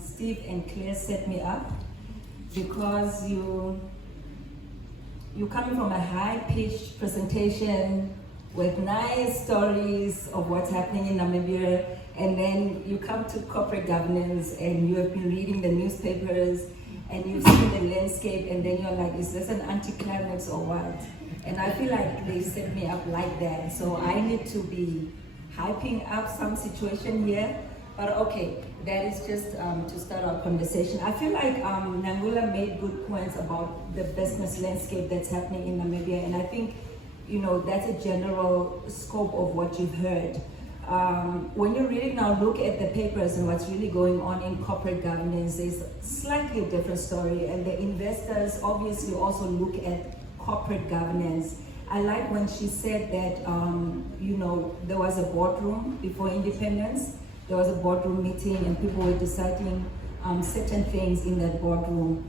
Steve and Claire set me up because you're coming from a high-pitched presentation with nice stories of what's happening in Namibia, and then you come to corporate governance and you have been reading the newspapers and you've seen the landscape, and then you're like, is this an anticlimax or what? And I feel like they set me up like that. So I need to be hyping up some situation here. But okay, that is just to start our conversation. I feel like Nangula made good points about the business landscape that's happening in Namibia, and I think, you know, that's a general scope of what you've heard. When you really now look at the papers and what's really going on in corporate governance, is slightly a different story, and the investors obviously also look at corporate governance. I like when she said that, you know, there was a boardroom before independence. There was a boardroom meeting and people were deciding certain things in that boardroom.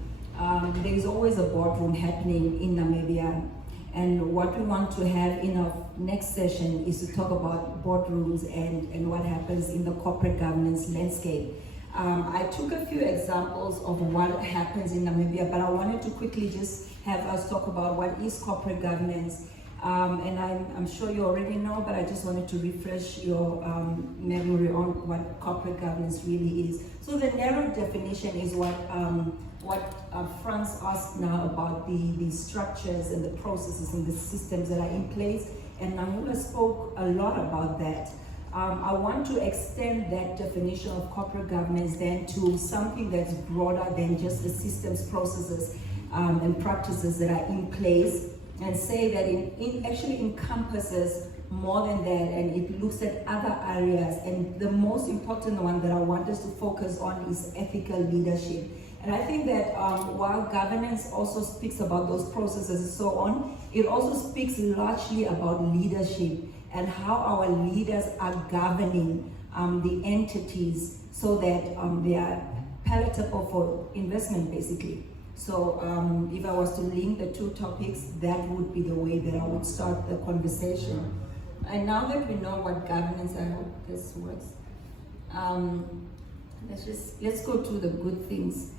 There is always a boardroom happening in Namibia. And what we want to have in our next session is to talk about boardrooms and what happens in the corporate governance landscape. I took a few examples of what happens in Namibia, but I wanted to quickly just have us talk about what is corporate governance. And I'm sure you already know, but I just wanted to refresh your memory on what corporate governance really is. So the narrow definition is what Franz asked now about the structures and the processes and the systems that are in place, and Nangula spoke a lot about that. I want to extend that definition of corporate governance then to something that's broader than just the systems, processes, and practices that are in place, and say that it actually encompasses more than that, and it looks at other areas. And the most important one that I want us to focus on is ethical leadership. And I think that while governance also speaks about those processes and so on, it also speaks largely about leadership and how our leaders are governing the entities so that they are palatable for investment, basically. So if I was to link the two topics, that would be the way that I would start the conversation. And now that we know what governance, I hope this works, let's go to the good things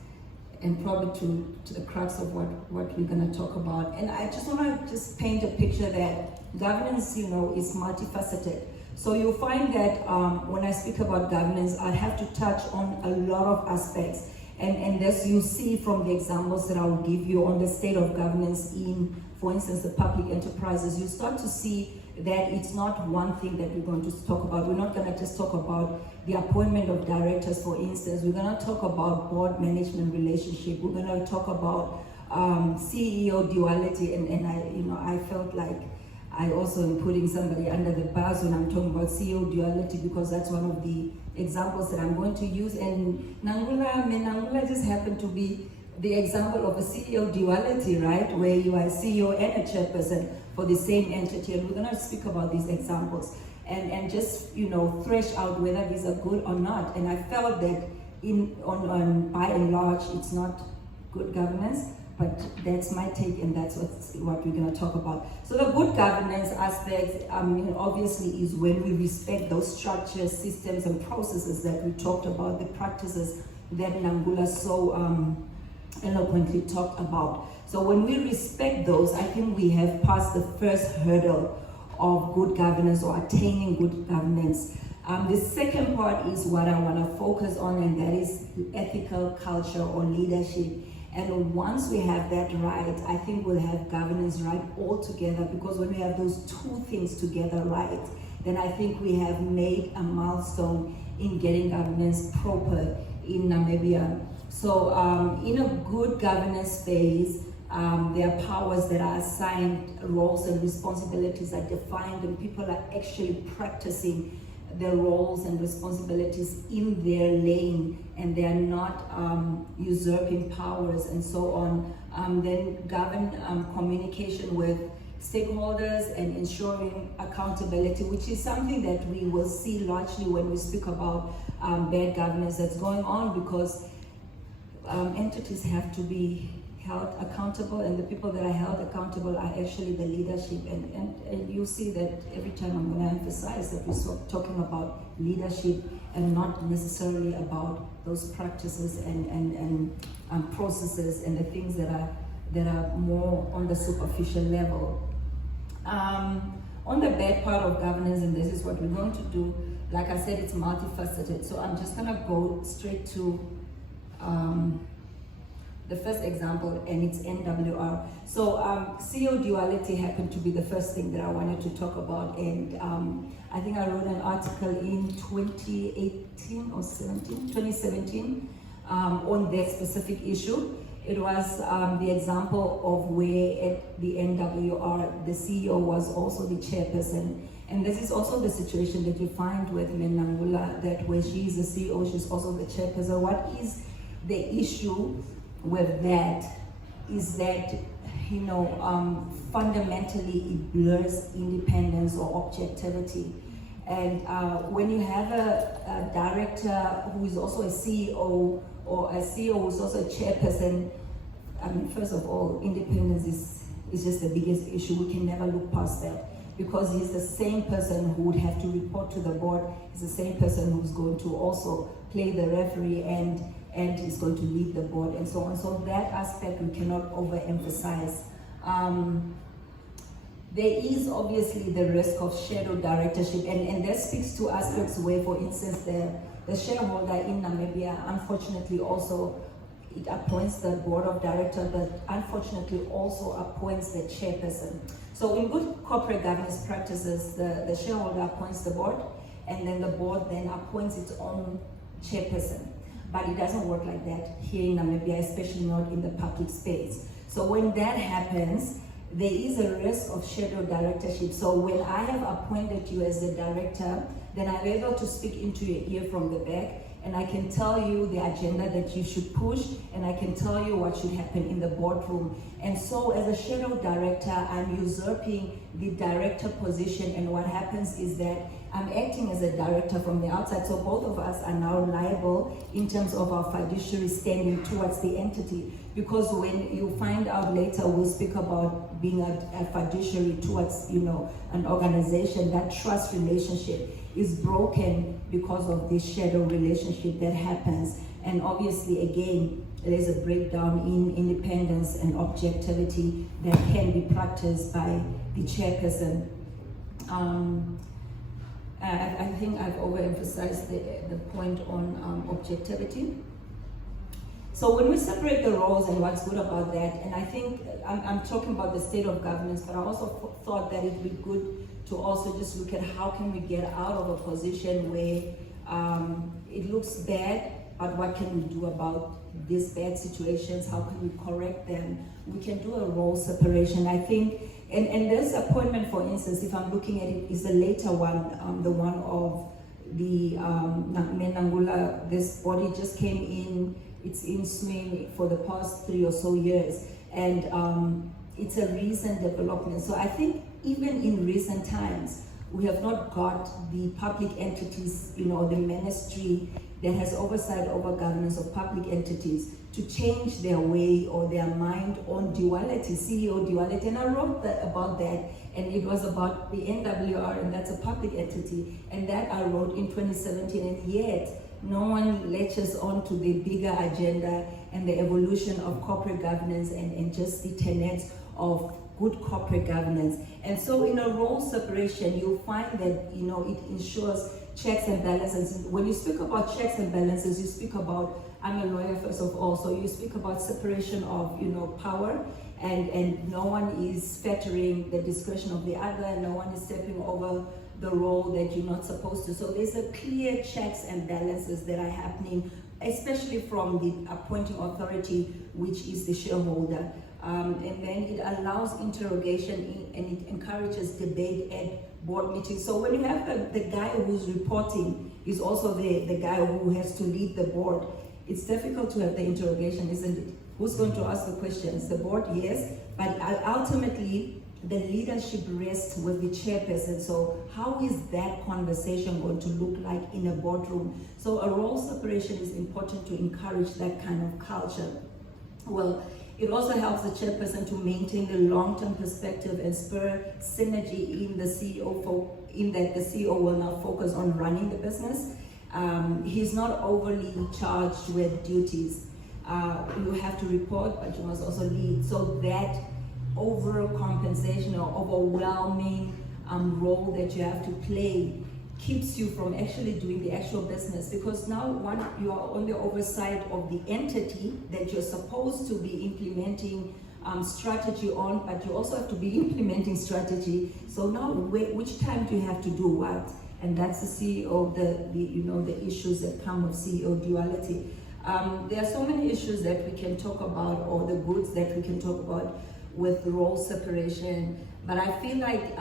and probably to the crux of what we're going to talk about. And I just want to paint a picture that governance, you know, is multifaceted. So you'll find that when I speak about governance, I have to touch on a lot of aspects. And as you see from the examples that I will give you on the state of governance in, for instance, the public enterprises, you start to see that it's not one thing that we're going to talk about. We're not going to just talk about the appointment of directors, for instance. We're going to talk about board management relationship. We're going to talk about CEO duality, and I felt like I also am putting somebody under the bus when I'm talking about CEO duality, because that's one of the examples that I'm going to use. And Nangula just happened to be the example of a CEO duality, right? Where you are a CEO and a chairperson for the same entity. And we're going to speak about these examples and just, you know, thresh out whether these are good or not. And I felt that by and large, it's not good governance. But that's my take, and that's what we're going to talk about. So the good governance aspect, obviously, is when we respect those structures, systems, and processes that we talked about, the practices that Nangula so eloquently talked about. So when we respect those, I think we have passed the first hurdle of good governance or attaining good governance. The second part is what I want to focus on, and that is ethical culture or leadership. And once we have that right, I think we'll have governance right altogether, because when we have those two things together right, then I think we have made a milestone in getting governance proper in Namibia. So in a good governance phase, there are powers that are assigned, roles and responsibilities are defined, and people are actually practicing their roles and responsibilities in their lane, and they are not usurping powers and so on. Then govern communication with stakeholders and ensuring accountability, which is something that we will see largely when we speak about bad governance that's going on, because entities have to be held accountable, and the people that are held accountable are actually the leadership. And you see that every time I'm going to emphasize that we're talking about leadership and not necessarily about those practices and processes and the things that are more on the superficial level. On the bad part of governance, and this is what we're going to do, like I said, it's multifaceted. So I'm just going to go straight to the first example, and it's NWR. So CEO duality happened to be the first thing that I wanted to talk about, and I think I wrote an article in 2018 or 2017 on that specific issue. It was the example of where at the NWR, the CEO was also the chairperson. And this is also the situation that you find with Menangula, that where she is the CEO, she's also the chairperson. What is the issue with that is that, you know, fundamentally it blurs independence or objectivity. And when you have a director who is also a CEO, or a CEO who is also a chairperson, I mean, first of all, independence is just the biggest issue. We can never look past that, because he's the same person who would have to report to the board. He's the same person who's going to also play the referee and is going to lead the board and so on. So that aspect we cannot overemphasize. There is obviously the risk of shadow directorship, and that speaks to aspects where, for instance, the shareholder in Namibia, unfortunately, also it appoints the board of directors, but unfortunately also appoints the chairperson. So in good corporate governance practices, the shareholder appoints the board, and then the board then appoints its own chairperson. But it doesn't work like that here in Namibia, especially not in the public space. So when that happens, there is a risk of shadow directorship. So when I have appointed you as the director, then I'm able to speak into your ear from the back, and I can tell you the agenda that you should push, and I can tell you what should happen in the boardroom. And so as a shadow director, I'm usurping the director position, and what happens is that I'm acting as a director from the outside. So both of us are now liable in terms of our fiduciary standing towards the entity. Because when you find out later, we'll speak about being a fiduciary towards, you know, an organization, that trust relationship is broken because of this shadow relationship that happens. And obviously, again, there's a breakdown in independence and objectivity that can be practiced by the chairperson. I think I've overemphasized the point on objectivity. So when we separate the roles and what's good about that, and I think I'm talking about the state of governance, but I also thought that it'd be good to also just look at how can we get out of a position where it looks bad, but what can we do about these bad situations? How can we correct them? We can do a role separation. I think, and this appointment, for instance, if I'm looking at it, is the later one, the one of the Menangula. This body just came in. It's in swing for the past 3 or so years, and it's a recent development. So I think even in recent times, we have not got the public entities, you know, the ministry that has oversight over governance of public entities to change their way or their mind on duality, CEO duality. And I wrote about that, and it was about the NWR, and that's a public entity, and that I wrote in 2017, and yet no one latches on to the bigger agenda and the evolution of corporate governance and just the tenets of good corporate governance. And so in a role separation, you'll find that, you know, it ensures checks and balances. When you speak about checks and balances, you speak about, I'm a lawyer first of all, so you speak about separation of, you know, power, and no one is fettering the discretion of the other, no one is stepping over the role that you're not supposed to. So there's a clear checks and balances that are happening, especially from the appointing authority, which is the shareholder. And then it allows interrogation and it encourages debate at board meetings. So when you have the guy who's reporting is also the guy who has to lead the board, it's difficult to have the interrogation, isn't it? Who's going to ask the questions? The board, yes, but ultimately the leadership rests with the chairperson. So how is that conversation going to look like in a boardroom? So a role separation is important to encourage that kind of culture. Well, It also helps the chairperson to maintain the long-term perspective and spur synergy in the CEO, in that the CEO will now focus on running the business. He's not overly charged with duties. You have to report, but you must also lead. So that overcompensation or overwhelming role that you have to play keeps you from actually doing the actual business, because now you are on the oversight of the entity that you're supposed to be implementing strategy on, but you also have to be implementing strategy. So now which time do you have to do what? And that's the CEO, the issues that come with CEO duality. There are so many issues that we can talk about, or the goods that we can talk about with role separation. But I feel like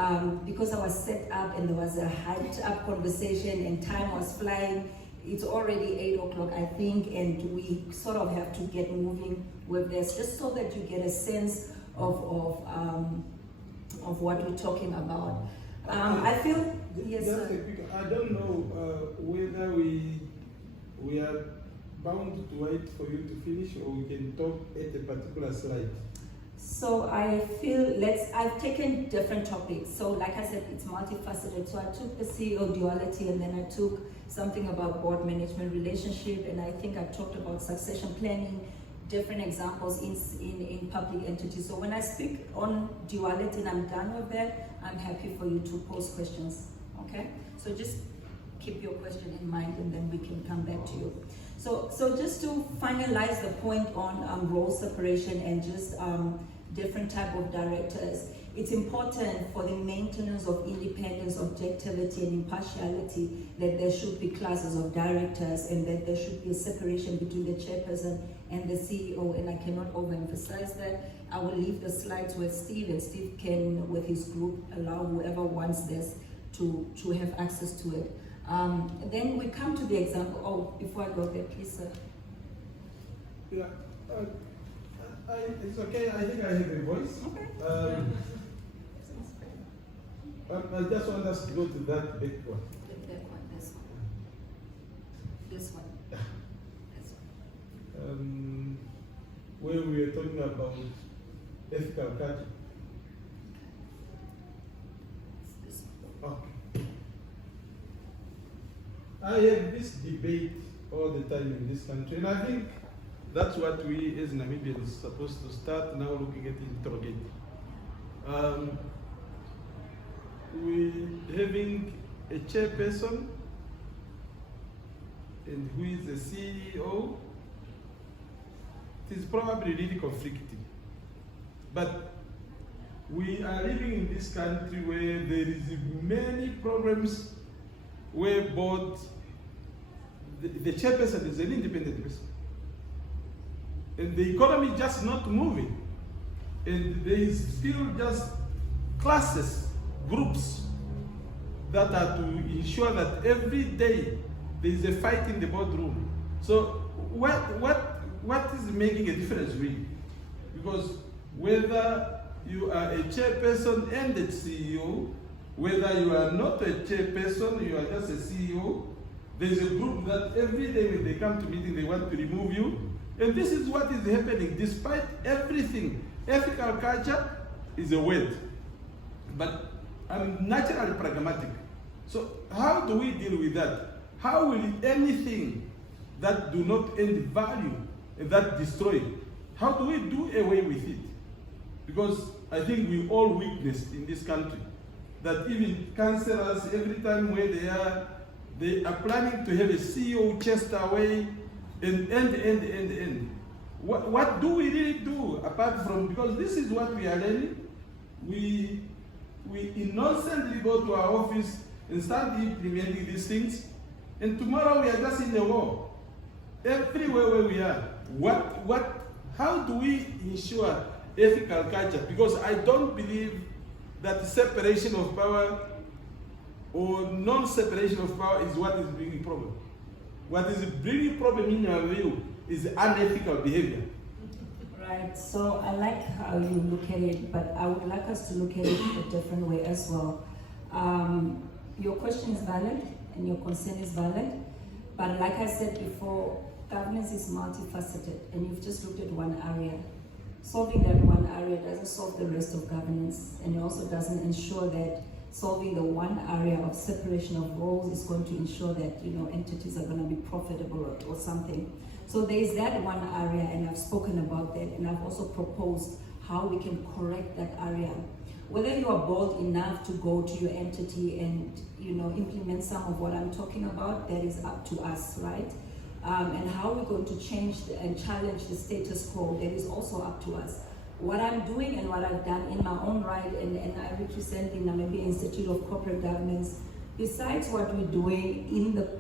because I was set up and there was a hyped up conversation and time was flying, it's already 8 o'clock, I think, and we sort of have to get moving with this, just so that you get a sense of what we're talking about. I feel, yes, sir. I don't know whether we are bound to wait for you to finish, or we can talk at a particular slide. So I feel I've taken different topics. So like I said, it's multifaceted. So I took the CEO duality, and then I took something about board management relationship, and I think I talked about succession planning, different examples in public entities. So when I speak on duality and I'm done with that, I'm happy for you to pose questions, okay? So just keep your question in mind, and then we can come back to you. So just to finalize the point on role separation and just different type of directors, it's important for the maintenance of independence, objectivity, and impartiality that there should be classes of directors, and that there should be a separation between the chairperson and the CEO, and I cannot overemphasize that. I will leave the slides with Steve, and Steve can, with his group, allow whoever wants this to have access to it. Then we come to the example. Oh, before I go there, please, sir. Yeah, it's okay. I think I have a voice. Okay. I just want us to go to that big one. The back one, this one. This one. This one. Where we were talking about ethical culture. This one. Okay. I have this debate all the time in this country, and I think that's what we as Namibians are supposed to start now looking at interrogating. We having a chairperson and who is the CEO. It is probably really conflicting, but we are living in this country where there is many problems where both the chairperson is an independent person, and the economy is just not moving, and there is still just classes, groups that are to ensure that every day there is a fight in the boardroom. So what is making a difference really? Because whether you are a chairperson and a CEO, whether you are not a chairperson, you are just a CEO, there's a group that every day when they come to meeting, they want to remove you. And this is what is happening. Despite everything, ethical culture is a word. But I'm naturally pragmatic. So how do we deal with that? How will anything that do not end value and that destroy, how do we do away with it? Because I think we all witnessed in this country that even councillors, every time where they are planning to have a CEO chased away and what do we really do apart from, because this is what we are learning, we innocently go to our office and start implementing these things, and tomorrow we are just in the war. Everywhere where we are, how do we ensure ethical culture? Because I don't believe that separation of power or non-separation of power is what is bringing problem. What is bringing problem in our view is unethical behavior. Right, so I like how you look at it, but I would like us to look at it a different way as well. Your question is valid and your concern is valid, but like I said before, governance is multifaceted, and you've just looked at one area. solving that one area doesn't solve the rest of governance, and it also doesn't ensure that solving the one area of separation of roles is going to ensure that entities are going to be profitable or something. So there is that one area, and I've spoken about that, and I've also proposed how we can correct that area. Whether you are bold enough to go to your entity and implement some of what I'm talking about, that is up to us, right? And how we're going to change and challenge the status quo, that is also up to us. What I'm doing and what I've done in my own right, and I represent the Namibia Institute of Corporate Governance, besides what we're doing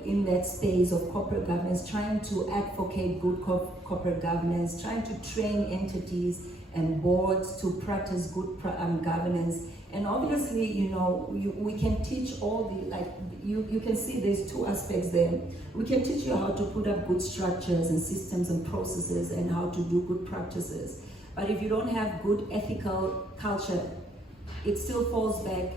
in that space of corporate governance, trying to advocate good corporate governance, trying to train entities and boards to practice good governance. And obviously, we can teach all the, you can see there's two aspects there. We can teach you how to put up good structures and systems and processes and how to do good practices. But if you don't have good ethical culture, it still falls back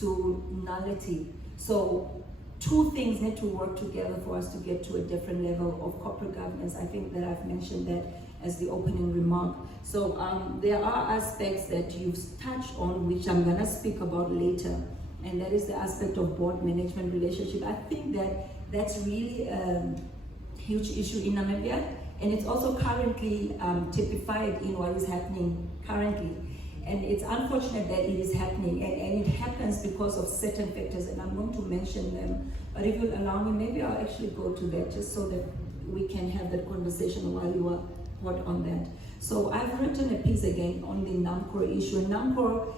to nullity. So two things need to work together for us to get to a different level of corporate governance. I think that I've mentioned that as the opening remark. So there are aspects that you've touched on, which I'm gonna speak about later. And that is the aspect of board management relationship. I think that that's really a huge issue in Namibia. And it's also currently typified in what is happening currently. And it's unfortunate that it is happening, and it happens because of certain factors, and I'm going to mention them. But if you'll allow me, maybe I'll actually go to that just so that we can have that conversation while you are hot on that. So I've written a piece again on the NAMCOR issue. And NAMCOR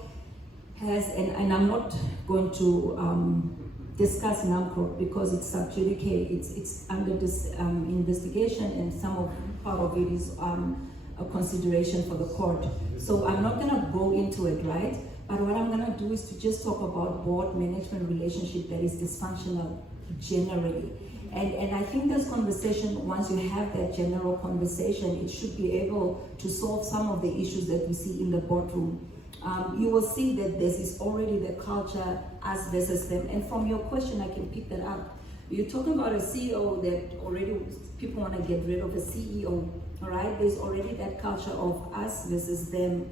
has, and I'm not going to discuss NAMCOR because it's sub judice, it's under this investigation, and part of it is a consideration for the court. So I'm not gonna go into it, right? But what I'm gonna do is to just talk about board management relationship that is dysfunctional generally. And I think this conversation, once you have that general conversation, it should be able to solve some of the issues that we see in the boardroom. You will see that this is already the culture, us versus them. And from your question, I can pick that up. You're talking about a CEO that already people want to get rid of a CEO, all right? There's already that culture of us versus them.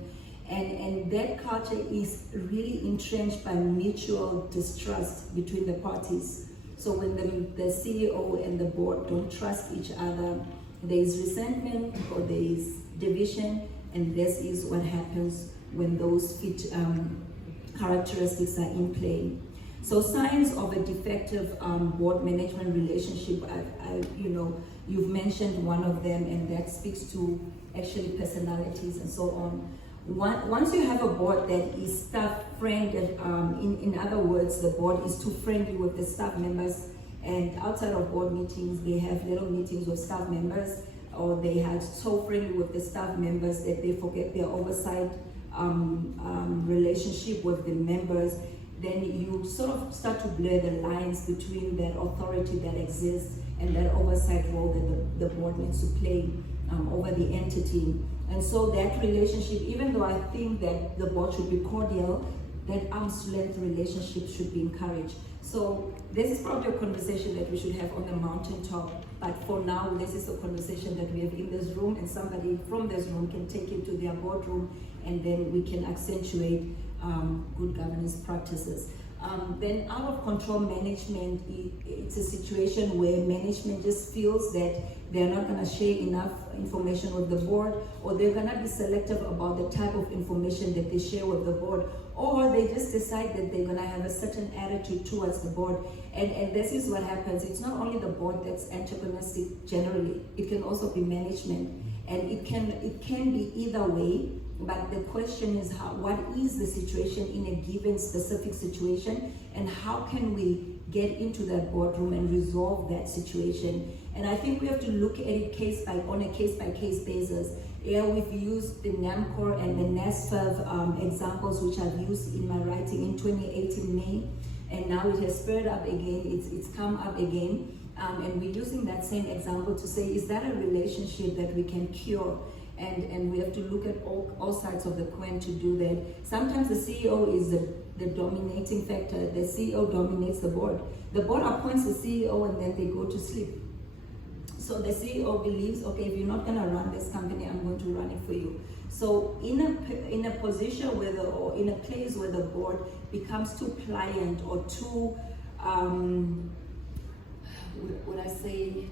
And that culture is really entrenched by mutual distrust between the parties. So when the CEO and the board don't trust each other, there is resentment or there is division, and this is what happens when those characteristics are in play. So signs of a defective board management relationship, you've mentioned one of them, and that speaks to actually personalities and so on. Once you have a board that is staff-friendly, in other words, the board is too friendly with the staff members, and outside of board meetings, they have little meetings with staff members, or they are so friendly with the staff members that they forget their oversight relationship with the members, then you sort of start to blur the lines between that authority that exists and that oversight role that the board needs to play over the entity. And so that relationship, even though I think that the board should be cordial, that arm's length relationship should be encouraged. So this is probably a conversation that we should have on the mountaintop, but for now, this is a conversation that we have in this room, and somebody from this room can take it to their boardroom, and then we can accentuate good governance practices. Then out of control management, it's a situation where management just feels that they're not going to share enough information with the board, or they're going to be selective about the type of information that they share with the board, or they just decide that they're going to have a certain attitude towards the board. And this is what happens. It's not only the board that's antagonistic generally, it can also be management. And it can be either way. But the question is, what is the situation in a given specific situation, and how can we get into that boardroom and resolve that situation? And I think we have to look at it on a case-by-case basis. Yeah, we've used the NAMCOR and the NASFAV examples, which I've used in my writing in 2018 May, and now it has spurred up again, it's come up again, and we're using that same example to say, is that a relationship that we can cure? And we have to look at all sides of the coin to do that. Sometimes the CEO is the dominating factor. The CEO dominates the board. The board appoints the CEO and then they go to sleep. So the CEO believes, okay, if you're not going to run this company, I'm going to run it for you. So in a position where or in a place where the board becomes too pliant or too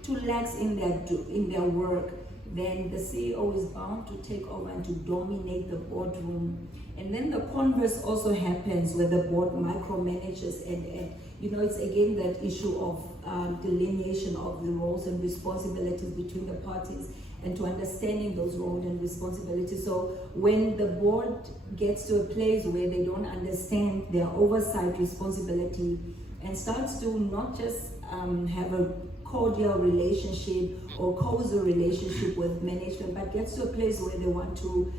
too lax in their work, then the CEO is bound to take over and to dominate the boardroom. And then the converse also happens where the board micromanages, and it's again that issue of delineation of the roles and responsibilities between the parties, and to understanding those roles and responsibilities. So when the board gets to a place where they don't understand their oversight responsibility and starts to not just have a cordial relationship or cozy relationship with management, but gets to a place where they want to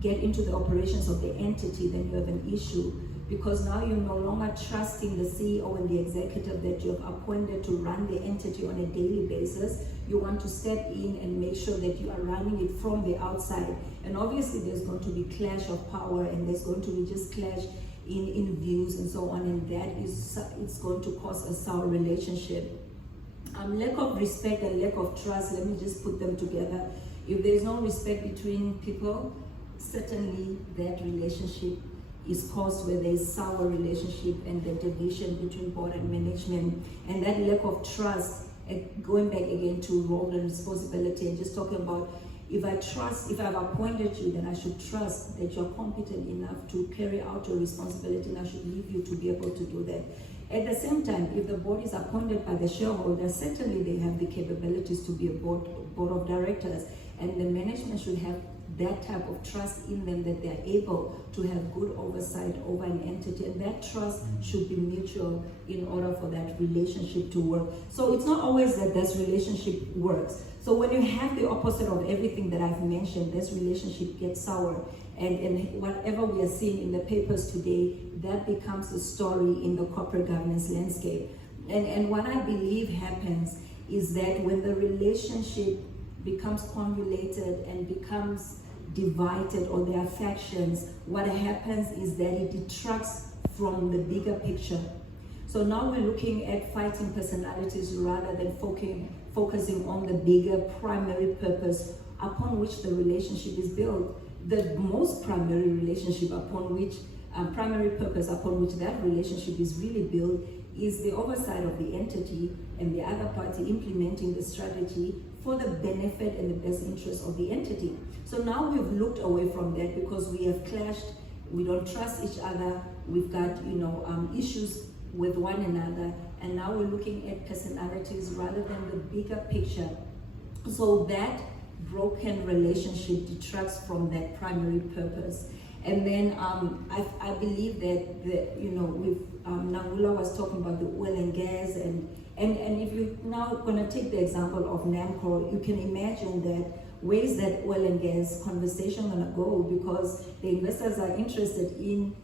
get into the operations of the entity, then you have an issue. Because now you're no longer trusting the CEO and the executive that you have appointed to run the entity on a daily basis. You want to step in and make sure that you are running it from the outside. And obviously there's going to be clash of power, and there's going to be just clash in views and so on, and it's going to cause a sour relationship. Lack of respect and lack of trust, let me just put them together. If there's no respect between people, certainly that relationship is caused where there's sour relationship and the division between board and management. And that lack of trust, going back again to role and responsibility, and just talking about, if I've appointed you, then I should trust that you're competent enough to carry out your responsibility, and I should leave you to be able to do that. At the same time, if the board is appointed by the shareholders, certainly they have the capabilities to be a board of directors, and the management should have that type of trust in them that they're able to have good oversight over an entity, and that trust should be mutual in order for that relationship to work. So it's not always that this relationship works. So when you have the opposite of everything that I've mentioned, this relationship gets sour, and whatever we are seeing in the papers today, that becomes the story in the corporate governance landscape. And what I believe happens is that when the relationship becomes convoluted and becomes divided, or there are factions, what happens is that it detracts from the bigger picture. So now we're looking at fighting personalities rather than focusing on the bigger primary purpose upon which the relationship is built. The most primary relationship upon which, primary purpose upon which that relationship is really built is the oversight of the entity and the other party implementing the strategy for the benefit and the best interest of the entity. So now we've looked away from that because we have clashed, we don't trust each other, we've got issues with one another, and now we're looking at personalities rather than the bigger picture. So that broken relationship detracts from that primary purpose. And then I believe that Nangula was talking about the oil and gas, and if you're now going to take the example of NAMCO, you can imagine that where is that oil and gas conversation going to go, because the investors are interested in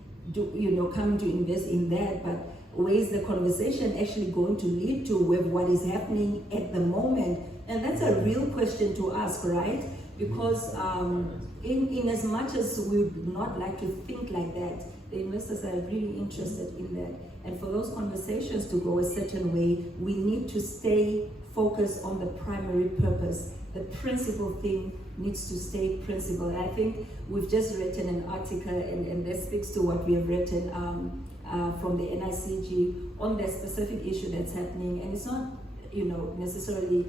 coming to invest in that, but where is the conversation actually going to lead to with what is happening at the moment? And that's a real question to ask, right? Because in as much as we would not like to think like that, the investors are really interested in that. And for those conversations to go a certain way, we need to stay focused on the primary purpose. The principal thing needs to stay principal. And I think we've just written an article, and that speaks to what we have written from the NICG on that specific issue that's happening. And it's not, necessarily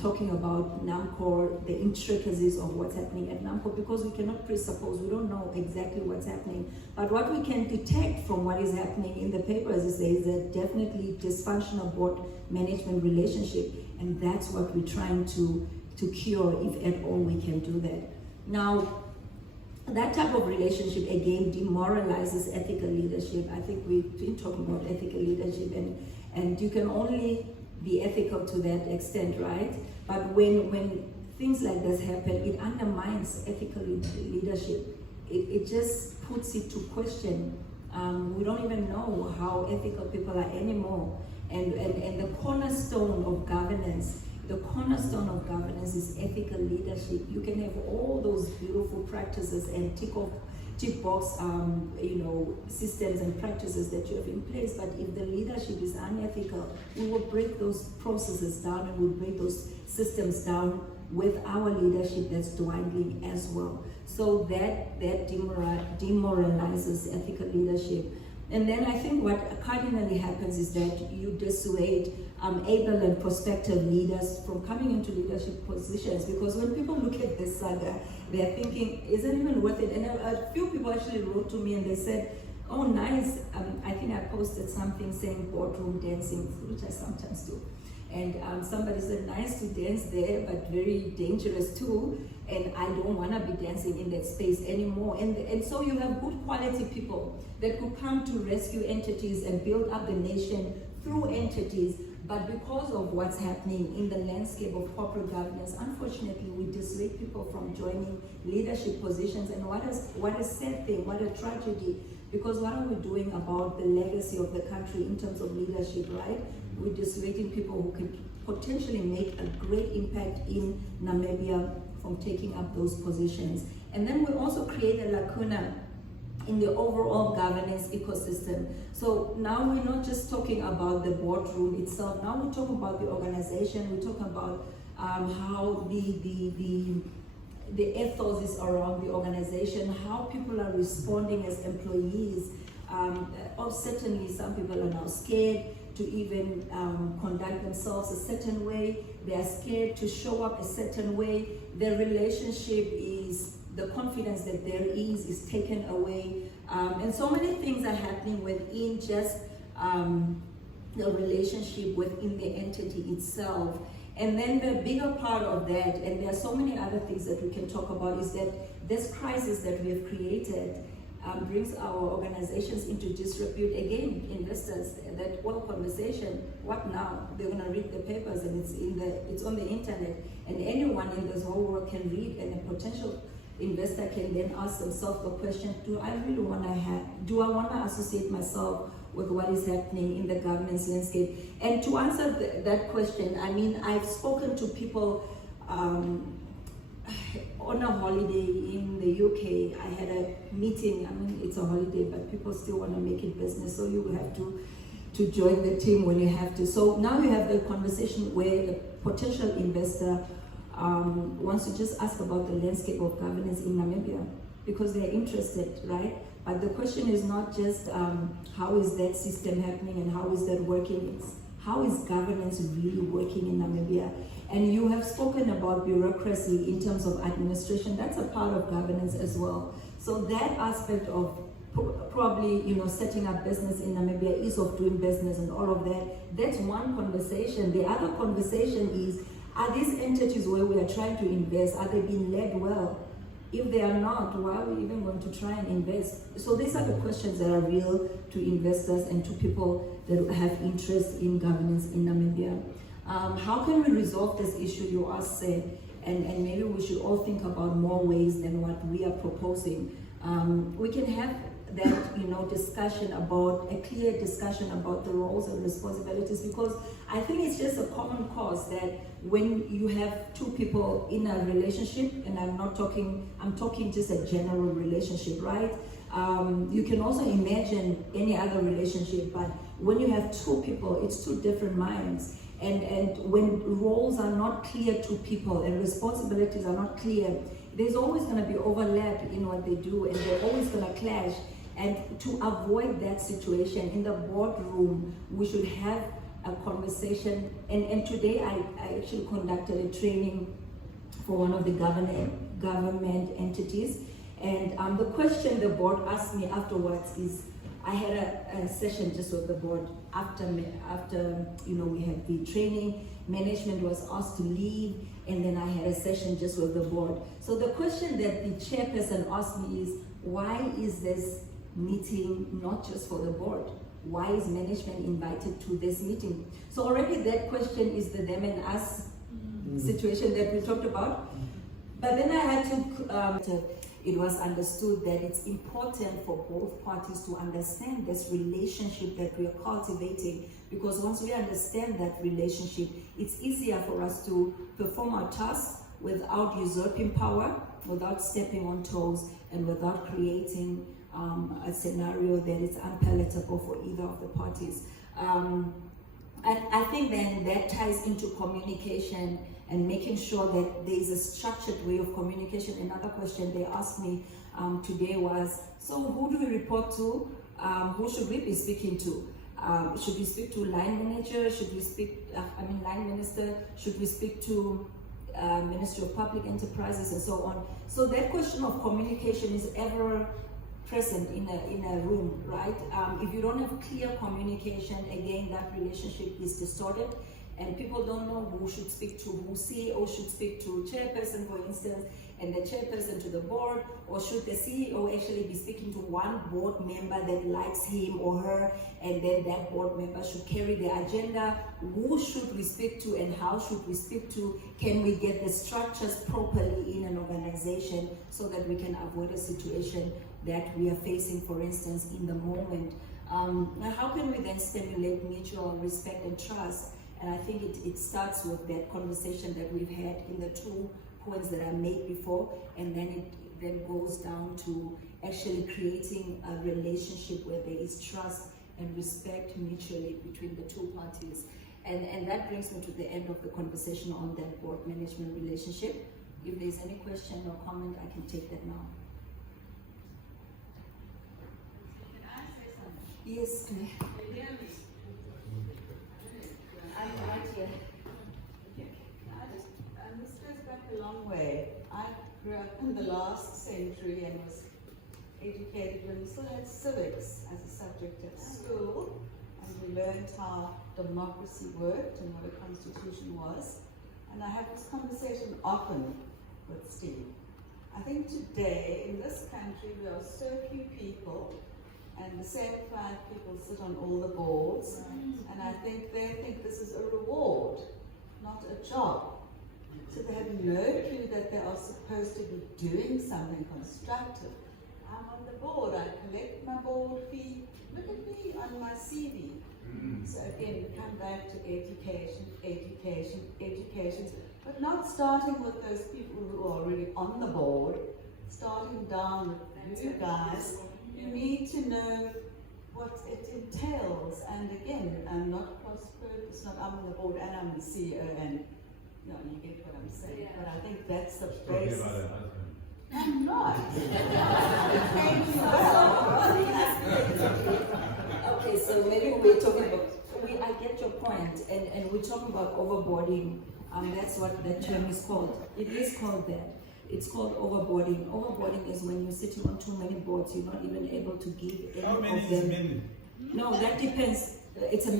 talking about NAMCO, the intricacies of what's happening at NAMCO, because we cannot presuppose, we don't know exactly what's happening. But what we can detect from what is happening in the papers is there is a definitely dysfunctional board management relationship, and that's what we're trying to cure, if at all we can do that. Now, that type of relationship again demoralizes ethical leadership. I think we've been talking about ethical leadership, and you can only be ethical to that extent, right? But when things like this happen, it undermines ethical leadership. It just puts it to question. We don't even know how ethical people are anymore. And the cornerstone of governance, is ethical leadership. You can have all those beautiful practices and tick box systems and practices that you have in place, but if the leadership is unethical, we will break those processes down and we'll break those systems down with our leadership that's dwindling as well. So that demoralizes ethical leadership. And then I think what cardinally happens is that you dissuade able and prospective leaders from coming into leadership positions, because when people look at this saga, they're thinking, is it even worth it? And a few people actually wrote to me and they said, oh nice, I think I posted something saying boardroom dancing, which I sometimes do. And somebody said, nice to dance there, but very dangerous too. And I don't want to be dancing in that space anymore. And so you have good quality people that could come to rescue entities and build up the nation through entities. But because of what's happening in the landscape of corporate governance, unfortunately, we dissuade people from joining leadership positions. And what a sad thing, what a tragedy. Because what are we doing about the legacy of the country in terms of leadership, right? We're dissuading people who can potentially make a great impact in Namibia from taking up those positions. And then we also create a lacuna in the overall governance ecosystem. So now we're not just talking about the boardroom itself, now we're talking about the organization, we're talking about how the ethos is around the organization, how people are responding as employees. Certainly some people are now scared to even conduct themselves a certain way. They are scared to show up a certain way. Their relationship is, the confidence that there is taken away. And so many things are happening within just the relationship within the entity itself. And then the bigger part of that, and there are so many other things that we can talk about, is that this crisis that we have created brings our organizations into disrepute. Again, investors, that whole conversation, what now? They're going to read the papers and it's on the internet, and anyone in this whole world can read, and a potential investor can then ask themselves the question, do I want to associate myself with what is happening in the governance landscape? And to answer that question, I mean, I've spoken to people on a holiday in the UK. I had a meeting. I mean, it's a holiday, but people still want to make it business, so you have to join the team when you have to. So now you have the conversation where a potential investor wants to just ask about the landscape of governance in Namibia, because they're interested, right? But the question is not just how is that system happening and how is that working, it's how is governance really working in Namibia? And you have spoken about bureaucracy in terms of administration. That's a part of governance as well. So that aspect of probably, setting up business in Namibia, ease of doing business and all of that, that's one conversation. The other conversation is, are these entities where we are trying to invest, are they being led well? If they are not, why are we even going to try and invest? So these are the questions that are real to investors and to people that have interest in governance in Namibia. How can we resolve this issue, you asked, and maybe we should all think about more ways than what we are proposing. We can have that, discussion about, a clear discussion about the roles and responsibilities, because I think it's just a common cause that when you have two people in a relationship, and I'm talking just a general relationship, right? You can also imagine any other relationship, but when you have two people, it's two different minds. And when roles are not clear to people and responsibilities are not clear, there's always going to be overlap in what they do, and they're always going to clash. And to avoid that situation in the boardroom, we should have a conversation. And today I actually conducted a training for one of the government entities. And the question the board asked me afterwards is, I had a session just with the board after we had the training. Management was asked to leave, and then I had a session just with the board. So the question that the chairperson asked me is, why is this meeting not just for the board? Why is management invited to this meeting? So already that question is the them and us situation that we talked about. But then I had to it was understood that it's important for both parties to understand this relationship that we are cultivating, because once we understand that relationship, it's easier for us to perform our tasks without usurping power, without stepping on toes, and without creating a scenario that is unpalatable for either of the parties. I I think then that ties into communication and making sure that there is a structured way of communication. Another question they asked me today was, so who do we report to? Who should we be speaking to? Should we speak to line manager? Should we speak, line minister? Should we speak to Ministry of Public Enterprises and so on? So that question of communication is ever present in a room, right? If you don't have clear communication, again, that relationship is distorted and people don't know who should speak to who. CEO should speak to chairperson, for instance, and the chairperson to the board, or should the CEO actually be speaking to one board member that likes him or her, and then that board member should carry the agenda? Who should we speak to and how should we speak to? Can we get the structures properly in an organization so that we can avoid a situation that we are facing, for instance, in the moment? Now, how can we then stimulate mutual respect and trust? And I think it starts with that conversation that we've had in the 2 points that I made before, and then it then goes down to actually creating a relationship where there is trust and respect mutually between the 2 parties. And that brings me to the end of the conversation on that board management relationship. If there's any question or comment, I can take that now. Can I say something? Yes, Claire. Can you hear me? I'm right here. This goes back a long way. I grew up in the last century and was educated when we still had civics as a subject at school, and we learned how democracy worked and what a constitution was. And I have this conversation often with Steve. I think today in this country we are so few people, and the same 5 people sit on all the boards, and I think they think this is a reward, not a job. So they have no clue that they are supposed to be doing something constructive. I'm on the board, I collect my board fee, look at me on my CV. So again, we come back to education, education, education, but not starting with those people who are already on the board, starting down with you guys. You need to know what it entails, and again, I'm not cross-purpose, not I'm on the board and I'm the CEO, and no, you get what I'm saying. But I think that's the basis. I'm not. Okay, so maybe we're talking about, I get your point, and we're talking about overboarding. That's what the term is called. It is called that. It's called overboarding. Overboarding is when you're sitting on too many boards, you're not even able to give any How many of them. is many? No, that depends. It's a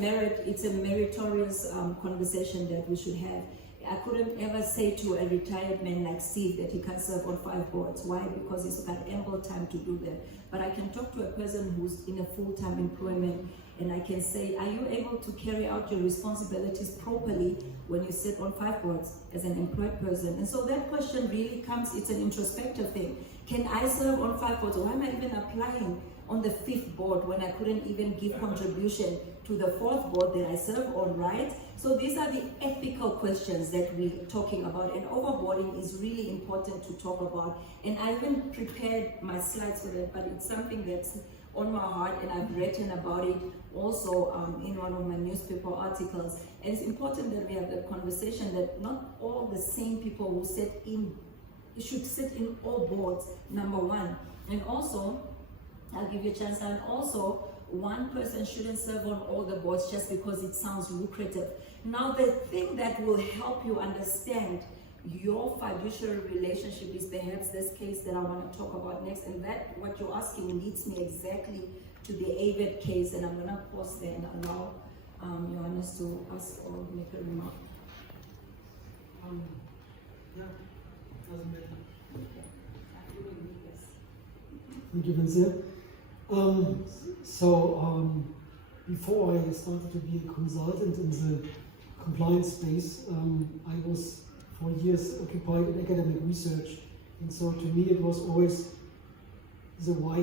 meritorious conversation that we should have. I couldn't ever say to a retired man like Steve that he can't serve on 5 boards. Why? Because he's got ample time to do that. But I can talk to a person who's in a full-time employment, and I can say, are you able to carry out your responsibilities properly when you sit on 5 boards as an employed person? And so that question really comes, it's an introspective thing. Can I serve on 5 boards? Why am I even applying on the 5th board when I couldn't even give contribution to the 4th board that I serve on, right? So these are the ethical questions that we're talking about, and overboarding is really important to talk about. And I haven't prepared my slides for that, but it's something that's on my heart, and I've written about it also in one of my newspaper articles. And it's important that we have that conversation that not all the same people who should sit in all boards, number one. And also, I'll give you a chance, and also, one person shouldn't serve on all the boards just because it sounds lucrative. Now, the thing that will help you understand your fiduciary relationship is perhaps this case that I want to talk about next, and that what you're asking leads me exactly to the AVET case, and I'm going to pause there and allow Johannes to ask or make a remark. Yeah, doesn't matter. Okay. I really need this. Thank you, Vincia. Before I started to be a consultant in the compliance space, I was for years occupied in academic research, and so to me it was always the why,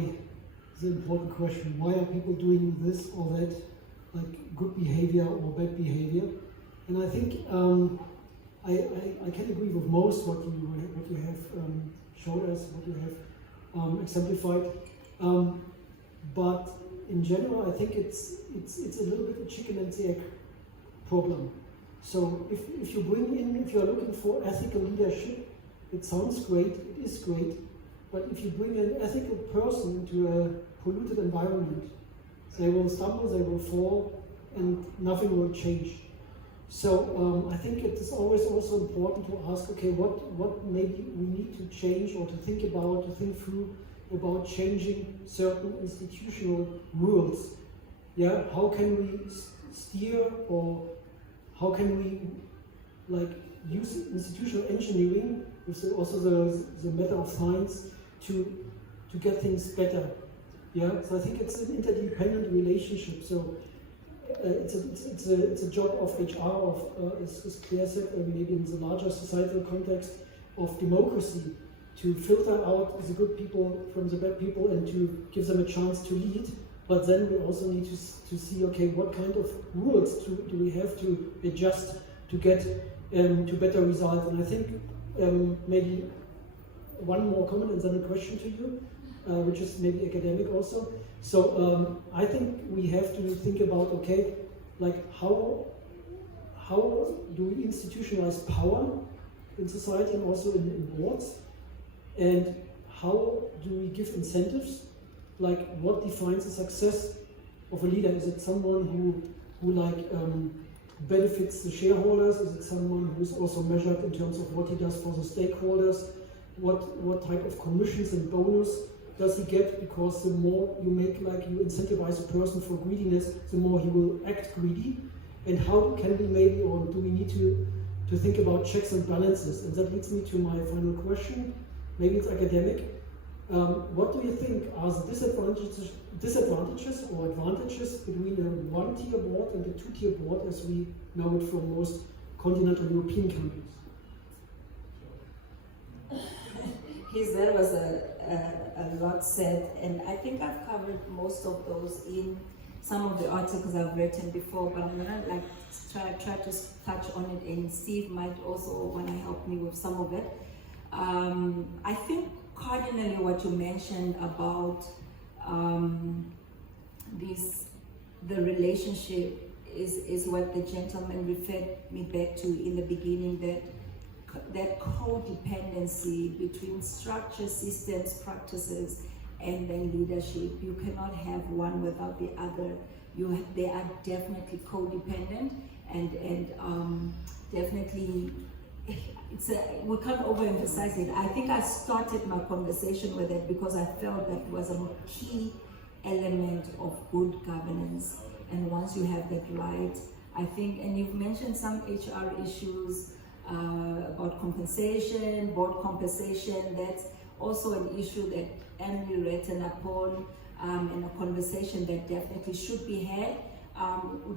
the important question. Why are people doing this or that, like good behavior or bad behavior? And I think I can agree with most what you have showed us, what you have exemplified. But in general, I think it's a little bit of chicken and the egg problem. So if you bring in, if you're looking for ethical leadership, it sounds great, it is great, but if you bring an ethical person into a polluted environment, they will stumble, they will fall, and nothing will change. So I think it is always also important to ask, okay, what maybe we need to change or to think about, to think through about changing certain institutional rules. Yeah, how can we steer, or how can we like use institutional engineering with also the matter of science to get things better. Yeah, so I think it's an interdependent relationship. So it's a job of HR, as Claire said, maybe in the larger societal context of democracy, to filter out the good people from the bad people and to give them a chance to lead. But then we also need to see, okay, what kind of rules do we have to adjust to get to better results. And I think maybe one more comment and then a question to you, which is maybe academic also. So I think we have to think about, okay, like how do we institutionalize power in society and also in boards, and how do we give incentives? Like, what defines the success of a leader? Is it someone who like benefits the shareholders? Is it someone who is also measured in terms of what he does for the stakeholders? What type of commissions and bonus does he get? Because the more you make, like, you incentivize a person for greediness, the more he will act greedy. And how can we maybe, or do we need to think about checks and balances? And that leads me to my final question. Maybe it's academic. What do you think are the disadvantages or advantages between a one-tier board and a two-tier board as we know it from most continental European countries? There was a lot said, and I think I've covered most of those in some of the articles I've written before, but I'm gonna like try to touch on it, and Steve might also want to help me with some of it. I think cardinally what you mentioned about the relationship is what the gentleman referred me back to in the beginning, that codependency between structure, systems, practices, and then leadership. You cannot have one without the other. They are definitely codependent, and definitely we can't overemphasize it. I think I started my conversation with it because I felt that was a key element of good governance. And once you have that right, I think, and you've mentioned some HR issues about compensation, board compensation. That's also an issue that Emily written upon, and a conversation that definitely should be had.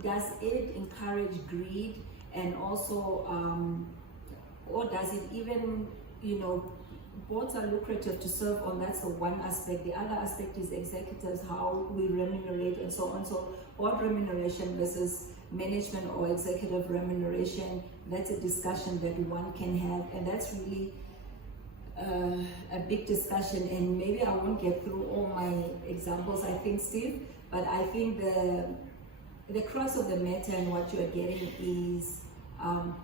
Does it encourage greed, and also or does it even, boards are lucrative to serve on? That's the one aspect. The other aspect is executives, how we remunerate and so on. So board remuneration versus management or executive remuneration, that's a discussion that one can have, and that's really a big discussion. And maybe I won't get through all my examples, I think, Steve, but I think the crux of the matter and what you're getting is,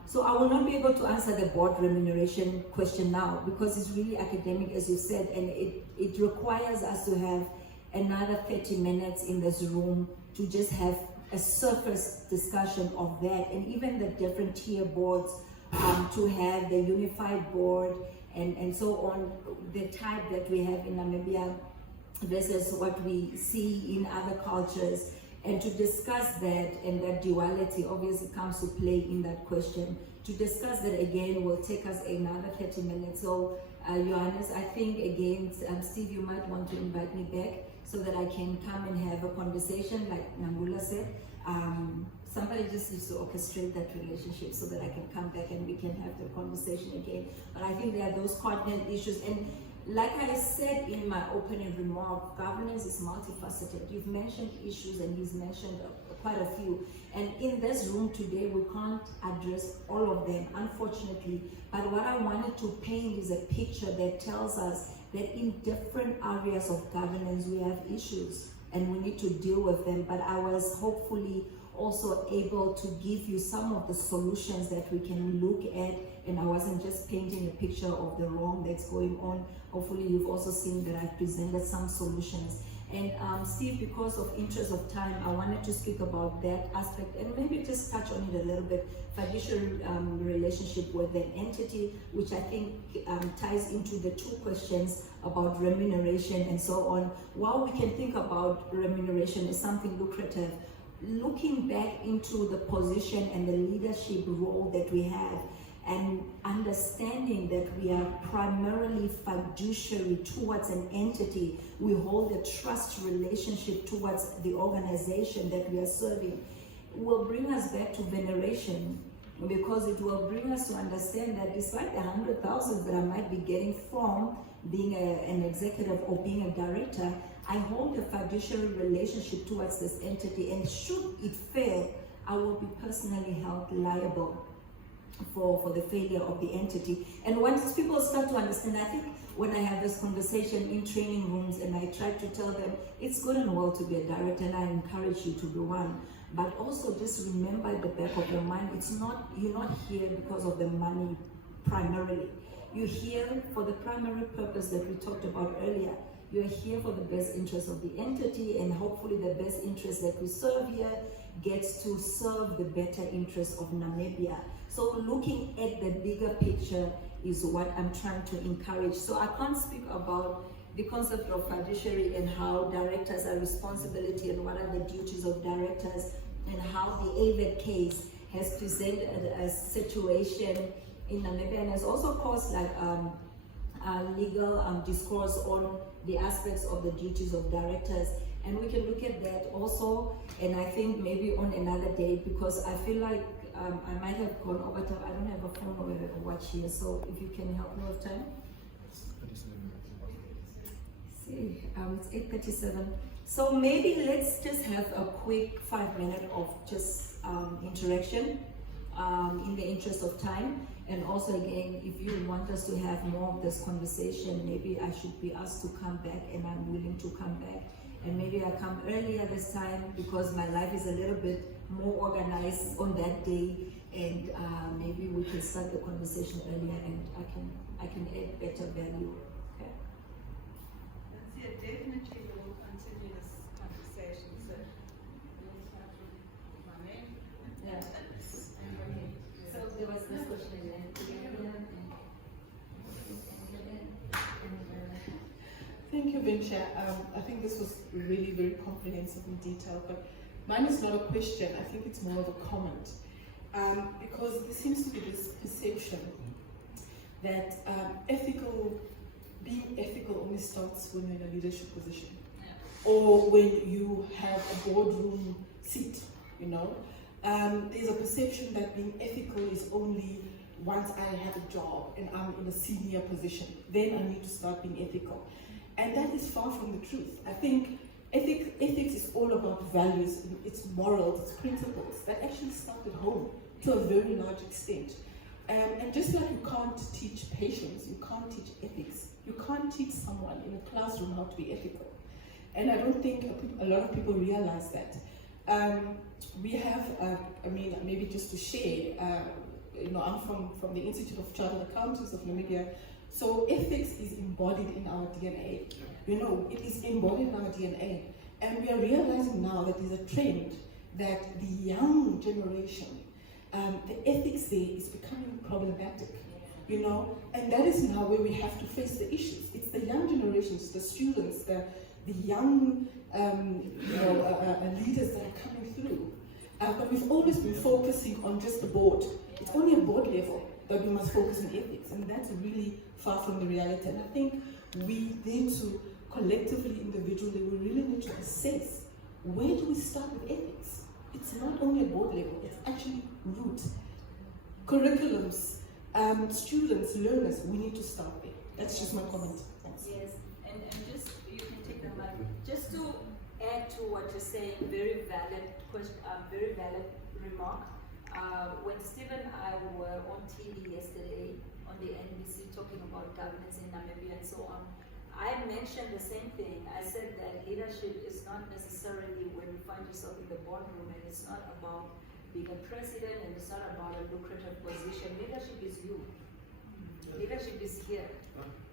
so I will not be able to answer the board remuneration question now because it's really academic, as you said, and it requires us to have another 30 minutes in this room to just have a surface discussion of that, and even the different tier boards, to have the unified board and so on, the type that we have in Namibia versus what we see in other cultures. And to discuss that, and that duality obviously comes to play in that question. To discuss that again will take us another 30 minutes. So, Johannes, I think again, Steve, you might want to invite me back so that I can come and have a conversation, like Nangula said. Somebody just needs to orchestrate that relationship so that I can come back and we can have the conversation again. But I think there are those cardinal issues. And like I said in my opening remark, governance is multifaceted. You've mentioned issues and he's mentioned quite a few. And in this room today, we can't address all of them, unfortunately. But what I wanted to paint is a picture that tells us that in different areas of governance, we have issues and we need to deal with them. But I was hopefully also able to give you some of the solutions that we can look at, and I wasn't just painting a picture of the wrong that's going on. Hopefully you've also seen that I've presented some solutions. And Steve, because of interest of time, I wanted to speak about that aspect and maybe just touch on it a little bit. Fiduciary relationship with an entity, which I think ties into the two questions about remuneration and so on. While we can think about remuneration as something lucrative, looking back into the position and the leadership role that we have, and understanding that we are primarily fiduciary towards an entity, we hold a trust relationship towards the organization that we are serving, will bring us back to veneration, because it will bring us to understand that despite the 100,000 that I might be getting from being an executive or being a director, I hold a fiduciary relationship towards this entity, and should it fail, I will be personally held liable for the failure of the entity. And once people start to understand, I think when I have this conversation in training rooms and I try to tell them it's good and well to be a director, and I encourage you to be one, but also just remember at the back of your mind, you're not here because of the money primarily. You're here for the primary purpose that we talked about earlier. You're here for the best interest of the entity, and hopefully the best interest that we serve here gets to serve the better interest of Namibia. So looking at the bigger picture is what I'm trying to encourage. So I can't speak about the concept of fiduciary and how directors are responsibility and what are the duties of directors, and how the AVET case has presented a situation in Namibia and has also caused like legal discourse on the aspects of the duties of directors. And we can look at that also, and I think maybe on another day, because I feel like I might have gone over time. I don't have a phone or a watch here, so if you can help me with time. See, it's 8:37. So maybe let's just have a quick 5 minutes of just interaction in the interest of time. And also again, if you want us to have more of this conversation, maybe I should be asked to come back, and I'm willing to come back. And maybe I come earlier this time because my life is a little bit more organized on that day, and maybe we can start the conversation earlier, and I can add better value. Okay? Yeah, definitely we will continue this conversation. So we'll start with my name. Yeah. So there was this question then. Thank you, Vincia. I think this was really very comprehensive and detailed, but mine is not a question. I think it's more of a comment. Because there seems to be this perception that being ethical only starts when you're in a leadership position, or when you have a boardroom seat, you know. There's a perception that being ethical is only once I have a job and I'm in a senior position, then I need to start being ethical. And that is far from the truth. I think ethics is all about values, it's morals, it's principles that actually start at home to a very large extent. And just like you can't teach patience, you can't teach ethics, you can't teach someone in a classroom how to be ethical. And I don't think a lot of people realize that. We have, maybe just to share, I'm from the Institute of Chartered Accountants of Namibia. So ethics is embodied in our DNA. It is embodied in our DNA. And we are realizing now that there's a trend that the young generation, the ethics there is becoming problematic, and that is now where we have to face the issues. It's the young generations, the students, the young leaders that are coming through. But we've always been focusing on just the board. It's only at board level that we must focus on ethics, and that's really far from the reality. And I think we need to collectively, individually, we really need to assess, where do we start with ethics? It's not only at board level, it's actually root. Curriculums, students, learners, we need to start there. That's just my comment. Thanks. Yes, and just, you can take the mic. Just to add to what you're saying, very valid question, very valid remark. When Steve and I were on TV yesterday on the NBC talking about governance in Namibia and so on, I mentioned the same thing. I said that leadership is not necessarily when you find yourself in the boardroom, and it's not about being a president, and it's not about a lucrative position. Leadership is you. Leadership is here.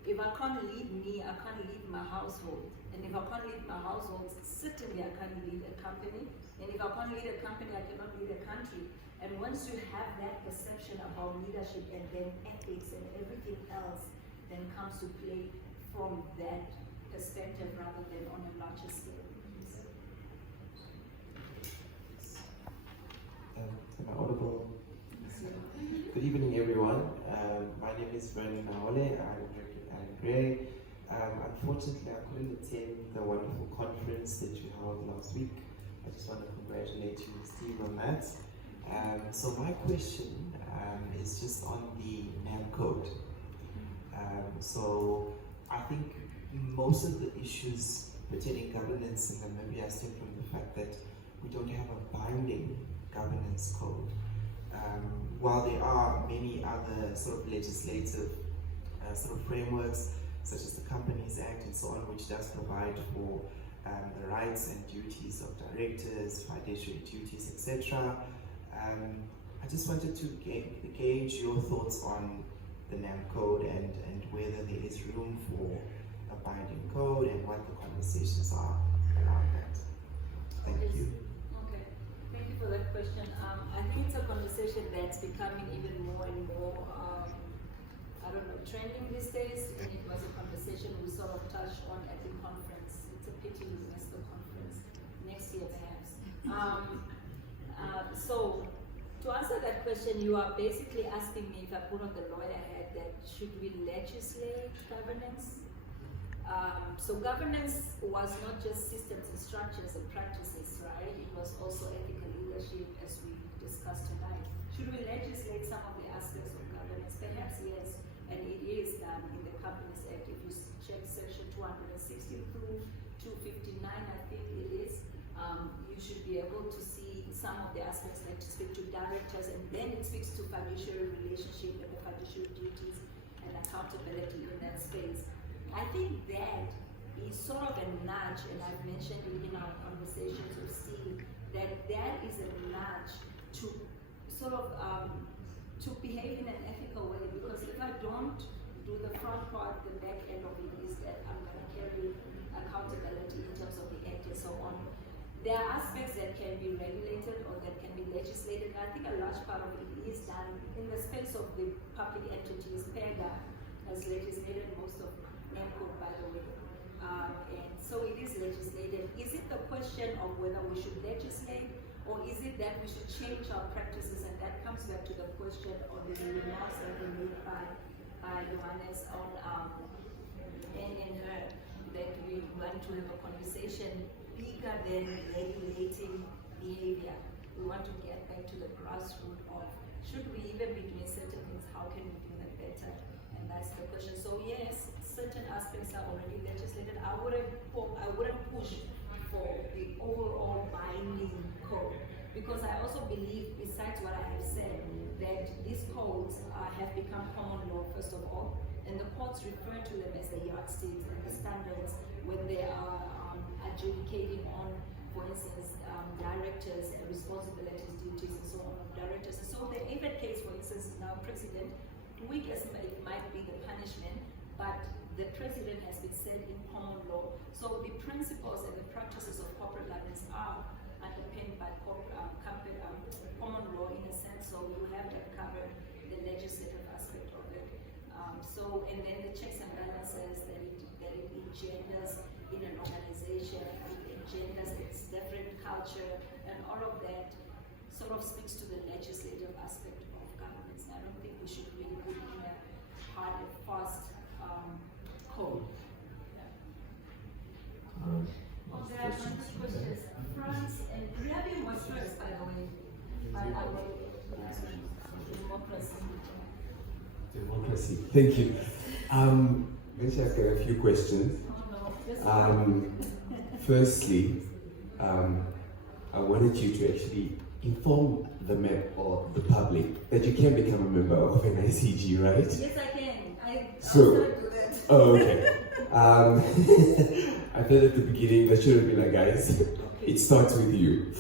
If I can't lead me, I can't lead my household. And if I can't lead my household, certainly I can't lead a company. And if I can't lead a company, I cannot lead a country. And once you have that perception about leadership, and then ethics and everything else then comes to play from that perspective rather than on a larger scale. Am I audible? Good evening, everyone. My name is Vernon Naole. I'm working at Gray. Unfortunately, I couldn't attend the wonderful conference that you held last week. I just want to congratulate you, Steve, on that. So my question is just on the NAM code. So I think most of the issues pertaining governance in Namibia stem from the fact that we don't have a binding governance code. While there are many other sort of legislative sort of frameworks, such as the Companies Act and so on, which does provide for the rights and duties of directors, fiduciary duties, etc. I just wanted to gauge your thoughts on the NAM code and whether there is room for a binding code and what the conversations are around that. Thank you. Okay, thank you for that question. I think it's a conversation that's becoming even more and more, trending these days, and it was a conversation we sort of touched on at the conference. It's a pity we missed the conference. Next year, perhaps. So, to answer that question, you are basically asking me, if I put on the lawyer hat, that should we legislate governance? So governance was not just systems and structures and practices, right? It was also ethical leadership, as we discussed tonight. Should we legislate some of the aspects of governance? Perhaps yes, and it is done in the Companies Act. If you check section 260 through 259, I think it is, you should be able to see some of the aspects that speak to directors, and then it speaks to fiduciary relationship and the fiduciary duties and accountability in that space. I think that is sort of a nudge, and I've mentioned it in our conversations with Steve, that is a nudge to sort of to behave in an ethical way, because if I don't do the front part, the back end of it is that I'm going to carry accountability in terms of the act and so on. There are aspects that can be regulated or that can be legislated, and I think a large part of it is done in the space of the public entities. PEGA has legislated most of NAMCO, by the way, and so it is legislated. Is it the question of whether we should legislate, or is it that we should change our practices? And that comes back to the question or the remarks that were made by Johannes on and her, that we want to have a conversation bigger than regulating behavior. We want to get back to the grassroots of, should we even be doing certain things, how can we do them better? And that's the question. So yes, certain aspects are already legislated. I wouldn't push for the overall binding code, because I also believe, besides what I have said, that these codes have become common law, first of all, and the courts refer to them as the yardsticks and the standards when they are adjudicating on, for instance, directors and responsibilities, duties, and so on of directors. And so the AVET case, for instance, is now president. Weak as it might be the punishment, but the president has been set in common law. So the principles and the practices of corporate governance are underpinned by common law in a sense. So you have to cover the legislative aspect of it. And then the checks and balances that it engenders in an organization, it engenders its different culture, and all of that sort of speaks to the legislative aspect of governance. I don't think we should really put in a hard and fast code. There are some questions. France and Rabin was first, by the way. Democracy. Thank you. Vincia, I've got a few questions. Firstly, I wanted you to actually inform the MEP or the public that you can become a member of an NICG, right? Yes, I can. I So, do that. oh, okay. I thought at the beginning that should have been like, guys, it starts with you.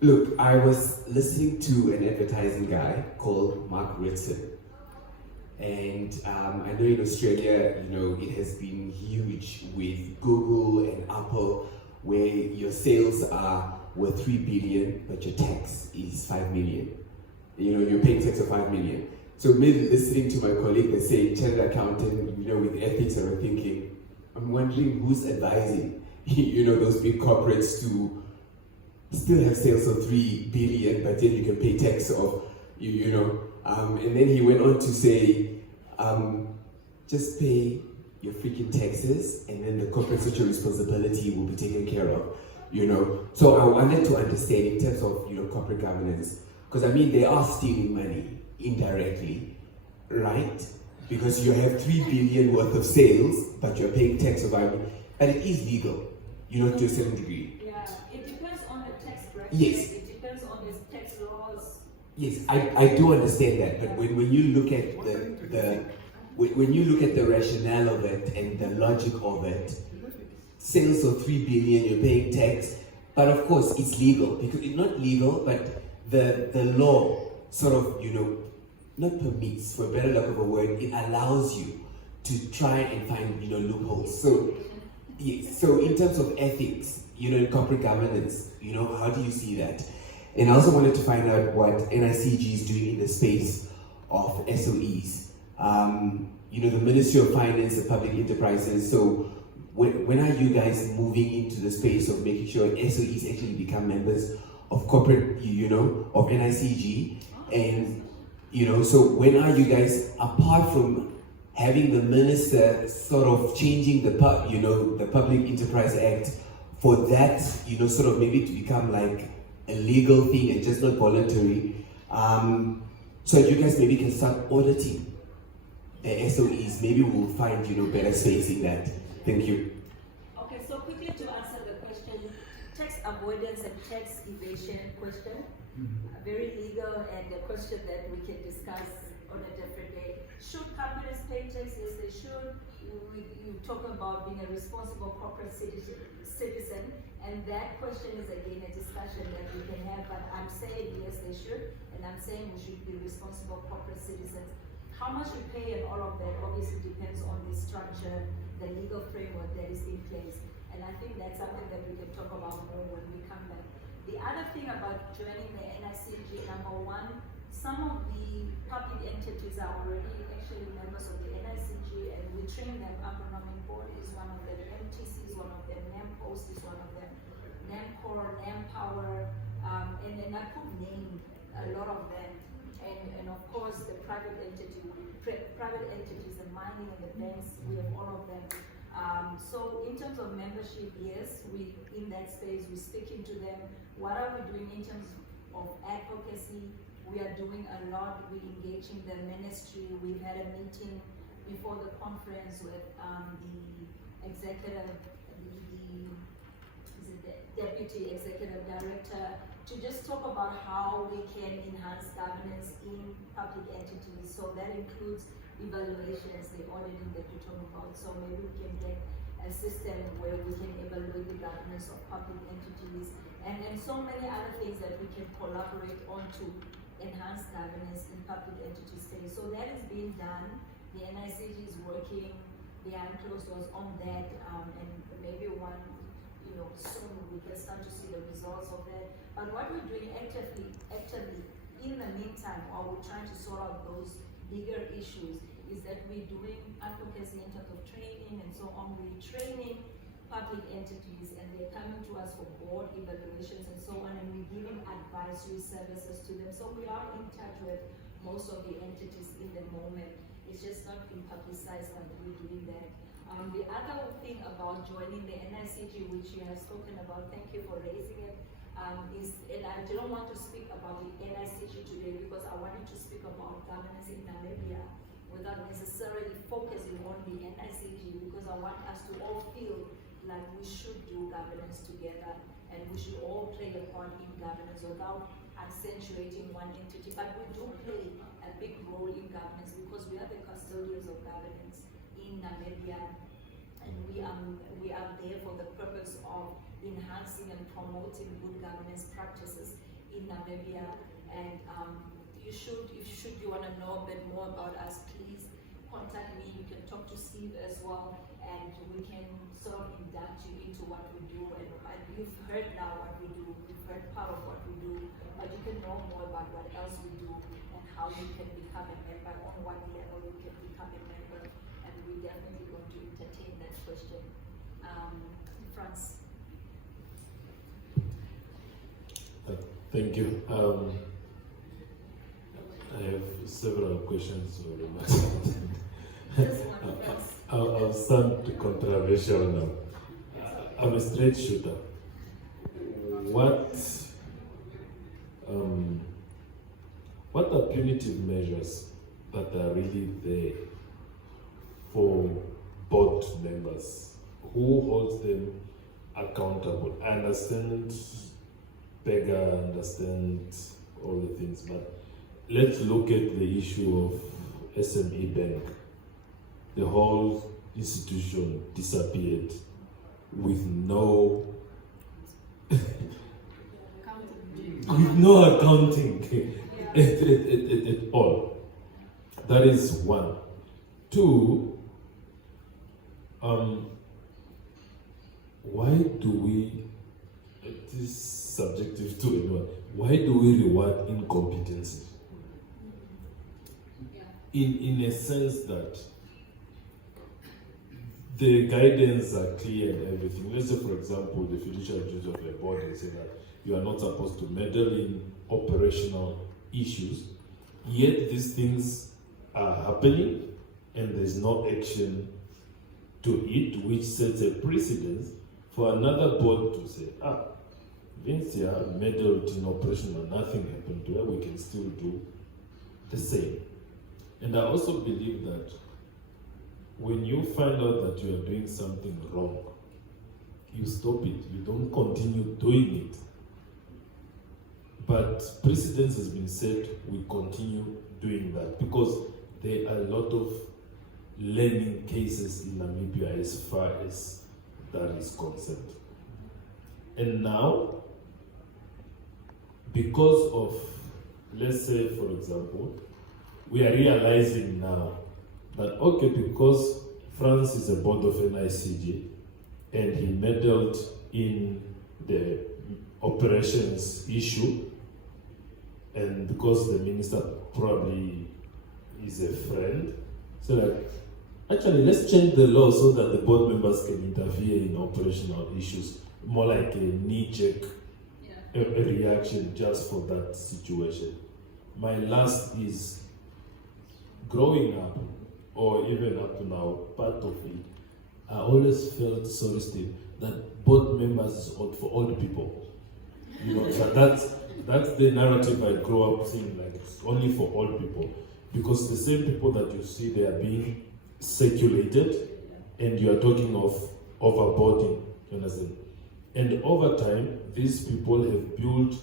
Look, I was listening to an advertising guy called Mark Ritson. And I know in Australia, it has been huge with Google and Apple, where your sales are worth 3 billion, but your tax is 5 million. You're paying tax of 5 million. So maybe listening to my colleague that's saying chartered accountant, with ethics, and I'm thinking, I'm wondering who's advising, those big corporates to still have sales of 3 billion, but then you can pay tax of, and then he went on to say, just pay your freaking taxes, and then the corporate social responsibility will be taken care of, So I wanted to understand in terms of, corporate governance, because they are stealing money indirectly, right? Because you have 3 billion worth of sales, but you're paying tax of, and it is legal, to a certain degree. Yeah, it depends on the tax bracket. Yes. It depends on the tax laws. Yes, I do understand that, but when you look at when you look at the rationale of it and the logic of it, sales of 3 billion, you're paying tax, but of course it's legal, because it's not legal, but the law sort of, not permits, for a better lack of a word, it allows you to try and find, loopholes. So, yes, so in terms of ethics, in corporate governance, how do you see that? And I also wanted to find out what NICG is doing in the space of SOEs. The Ministry of Finance and Public Enterprises. So when are you guys moving into the space of making sure SOEs actually become members of corporate, of NICG? And, so when are you guys, apart from having the minister sort of changing the Public Enterprise Act for that, sort of maybe to become like a legal thing and just not voluntary, so you guys maybe can start auditing the SOEs. Maybe we'll find better space in that. Thank you. Okay, so quickly to answer the question, tax avoidance and tax evasion question, very legal and a question that we can discuss on a different day. Should companies pay tax? Yes, they should. You talk about being a responsible corporate citizen, and that question is again a discussion that we can have, but I'm saying yes, they should, and I'm saying we should be responsible corporate citizens. How much we pay and all of that obviously depends on the structure, the legal framework that is in place, and I think that's something that we can talk about more when we come back. The other thing about joining the NICG, number one, some of the public entities are already actually members of the NICG, and we train them. Agronomic Board is one of them, MTC is one of them, NAMPOST is one of them, NAMCOR, NAMPower, and then I could name a lot of them. And of course the private entities, the mining and the banks, we have all of them. So in terms of membership, yes, we in that space, we're speaking to them. What are we doing in terms of advocacy? We are doing a lot. We're engaging the ministry. We've had a meeting before the conference with the executive, the deputy executive director, to just talk about how we can enhance governance in public entities. So that includes evaluations, the auditing that you talk about. So maybe we can get a system where we can evaluate the governance of public entities, and so many other things that we can collaborate on to enhance governance in public entity space. So that is being done. The NICG is working, the UNCLOS was on that, and maybe one, soon we can start to see the results of that. But what we're doing actively in the meantime, while we're trying to sort out those bigger issues, is that we're doing advocacy in terms of training and so on. We're training public entities, and they're coming to us for board evaluations and so on, and we're giving advisory services to them. So we are in touch with most of the entities in the moment. It's just not been publicized, but we're doing that. The other thing about joining the NICG, which you have spoken about, thank you for raising it, is, and I don't want to speak about the NICG today because I wanted to speak about governance in Namibia without necessarily focusing on the NICG, because I want us to all feel like we should do governance together and we should all play a part in governance without accentuating one entity, but we do play a big role in governance because we are the custodians of governance in Namibia, and we are there for the purpose of enhancing and promoting good governance practices in Namibia. And should you want to know a bit more about us, please contact me. You can talk to Steve as well, and we can sort of induct you into what we do. And you've heard now what we do, you've heard part of what we do, but you can know more about what else we do and how you can become a member, on what level you can become a member. And we definitely going to entertain that question. Franz. Thank you. I have several questions or remarks. I'll start controversial now. I'm a straight shooter. What are punitive measures that are really there for board members? Who holds them accountable? I understand Pega, I understand all the things, but let's look at the issue of SME Bank. The whole institution disappeared with no accounting at all. That is one. Two, why do we, it is subjective to anyone, why do we reward incompetency? In a sense that the guidance are clear and everything. Let's say, for example, the fiduciary duties of a board, they say that you are not supposed to meddle in operational issues, yet these things are happening and there's no action to it, which sets a precedence for another board to say, Vincia meddled in operational, nothing happened to her, we can still do the same. And I also believe that when you find out that you are doing something wrong, you stop it, you don't continue doing it. But precedence has been set, we continue doing that because there are a lot of learning cases in Namibia as far as that is concerned. And now, because of, let's say for example, we are realizing now that, okay, because France is a board of NICG and he meddled in the operations issue, and because the minister probably is a friend, so like, actually let's change the law so that the board members can interfere in operational issues, more like a knee-jerk a reaction just for that situation. My last is, growing up, or even up to now, part of it, I always felt sorry, Steve, that board members is for old people. You know, so that's the narrative I grew up seeing, like it's only for old people. Because the same people that you see, they are being circulated, and you are talking of overboarding, you understand? And over time, these people have built